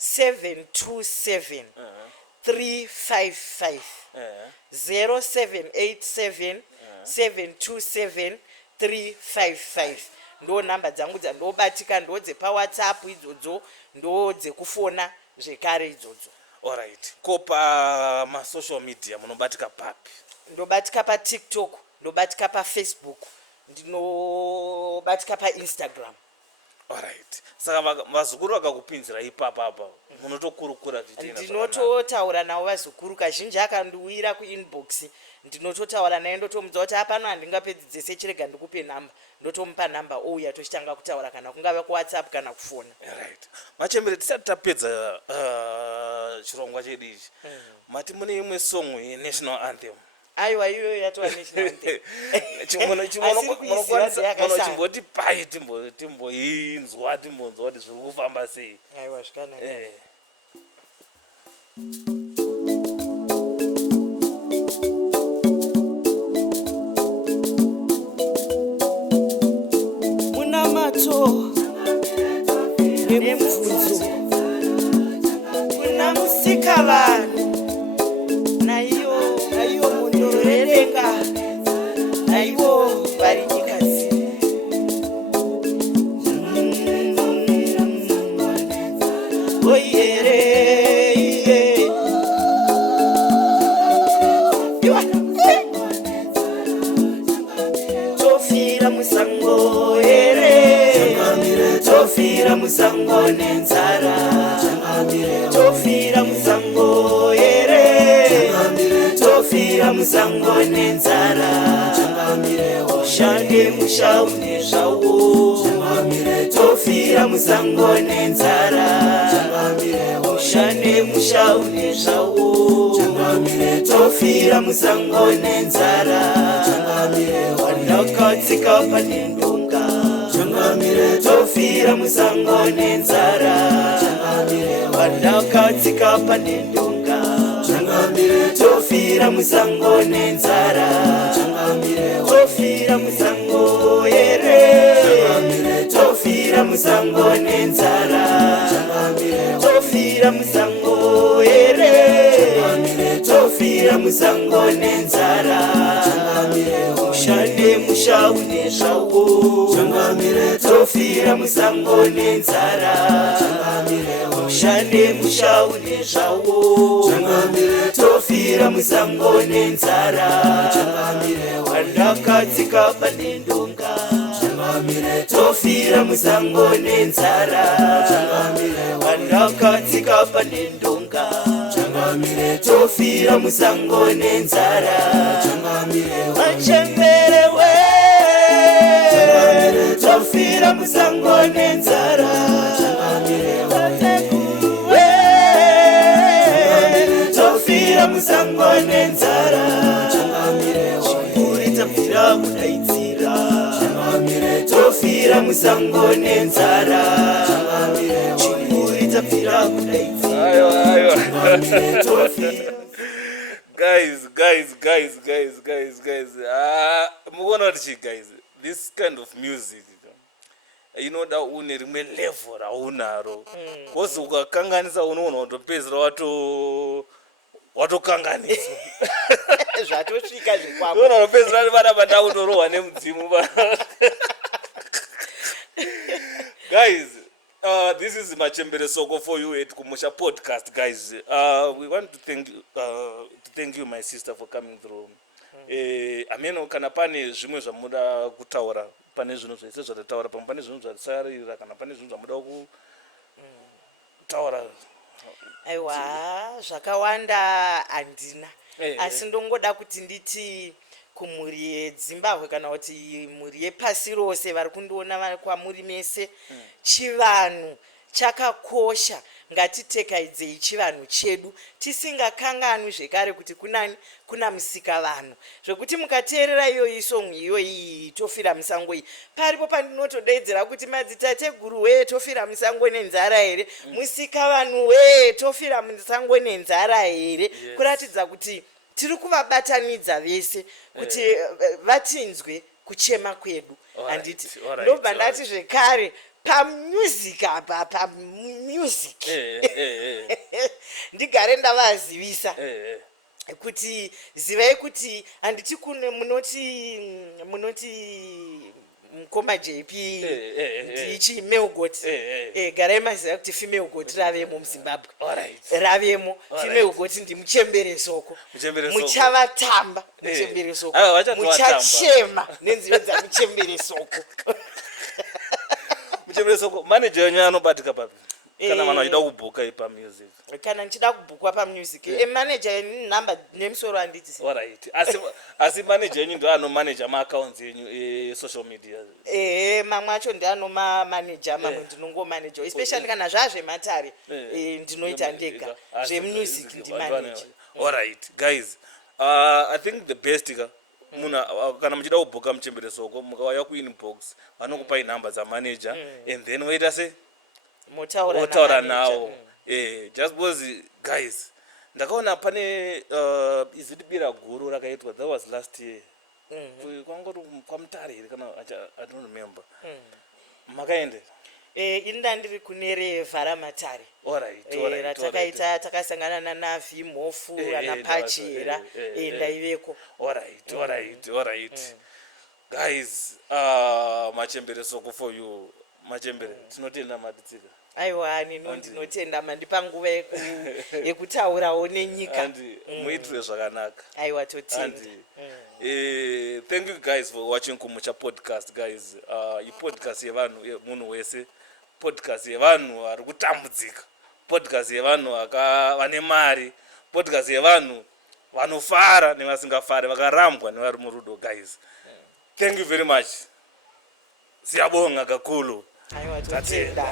727 355 0787 727 355 ndo nhamba dzangu dzandobatika, ndo dzepawhatsapp idzodzo, ndo dzekufona zvekare idzodzo. Alright, ko pamasocial media munobatika papi? Ndobatika patiktok, ndobatika pafacebook, ndinobatika painstagram. Alright, saka vazukuru vakakupinzira ipapa munotokurukura zvichienda? Ndinototaura navo vazukuru, kazhinji akandiwira kuinbox ndinototaura naye ndotomudza kuti apano handingapedzi dzese, chirega ndikupe nhamba, ndotomupa nhamba ouya tochitanga kutaura, kana kungava kuwhatsapp kana kufona. Right. Machembere, tisati tapedza chirongwa chedu ichi, mati mune imwe song yenational anthem. Aiwa, iyoyo yatova national anthem. Chimboti pai timboinzwa kuti zviri kufamba sei. Aiwa, zvakanaka. Nemubvunzo kuna Musikavanhu, naiyo mondoro yedenga, naivo vari nyika dzino. Oiyere tofira musango here, tofira musango nenzara, tofira musango here, tofira musango nenzara, ushande mushaune zvawo, tofira musango nenzara, ushande mushaune zvawo, tofira musango nenzara, wandakatsika panendonga, tofira musango nenzara, wandakatsika panendonga, tofira musango nenzara, tofira musango here, tofira musango nenzara, tofira musango here, tofira musango nenzara, ushande mushaune zvawo, tofira musango nenzara, ushande mushaune zvawo, tofira musango nenzara, wandakatsika panendonga, tofira musango nenzara, wandakatsika panendonga, tofira musango nenzara, machembere we, tofira musango nenzara, tatekuru we, tofira musango nenzara, chikuri tapfira kudaidzira, tofira musango nenzara, chikuri tapfira kudaidzira, guys, guys, this kind of music inoda une rimwe level raunaro, kozi ukakanganisa unoona kutopedzera watokanganisa zvatosvika zvikwako, unoona kutopedzera vana vandakutorohwa nemudzimu. Guys, this is Machembere Soko for you at Kumusha Podcast, guys. We want to thank you, my sister, for coming through. Ameno kana pane zvimwe zvamuda kutaura, pane zvinhu zvese zvatataura, pane zvinhu zvatisarira, kana pane zvinhu zvamuda kutaura. Aiwa, zvakawanda handina, asi ndongoda kuti nditi kumhuri yeZimbabwe kana kuti mhuri yepasi rose vari kundiona kwamuri mese, chivanhu chakakosha, ngatitekaidzei chivanhu chedu tisingakanganwi zvekare kuti kuna musikavanhu zvekuti mukateerera iyoyi song iyoyi tofira musango iyi paripo pandinotodaidzira kuti madzitateguru wee tofira musango nenzara here musikavanhu wee tofira musango nenzara here kuratidza kuti tiri kuvabatanidza vese kuti vatinzwe kuchema kwedu handiti ndobva ndati zvekare pamusic apa pamusic ndigare ndavazivisa kuti zivai kuti handiti kune munoti mukoma JP ndichi Melgot garai maziva kuti female goat ravemo muZimbabwe ravemo female goat ndimuchemberesoko muchavatamba muchemberesoko muchachema nenziyo dzamuchemberesoko muchemberesoko manager yenyu anobatika papi kana vanhu vachida kubhuka pamusic kana ndichida kubhukwa pamusic manager yenyu nhamba nemusoro handiti alright asi manager yenyu ndo anomanager maaccounts yenyu social media mamwe acho ndianomamanager mamwe ndinongomanager especially kana zvazvematare ndinoita ndega zvemusic ndimanager alright guys I think the best munhu kana muchida kubhuka muchemberesoko mukauya kuinbox vanokupai nhamba dzamanager and then woita se motaura nawo just because guys ndakaona pane iziti bira guru rakaitwa that was last year kwangori kwamutare here kana I don't remember makaende inda ndiri kune reVharamatare ratakaita takasangana naNavi Mhofu naPachera ndaiveko alright guys machemberesoko for you machembere tinotenda maditsika aiwa ndinotenda mandipa nguva yekutaurawo nenyika and muitire zvakanaka aiwa totenda thank you guys for watching Kumusha podcast guys podcast yevanhu munhu wese podcast yevanhu vari kutambudzika podcast yevanhu vane mari podcast yevanhu vanofara nevasingafari vakarambwa nevari murudo guys thank you very much siyabonga kakulu aiwa totenda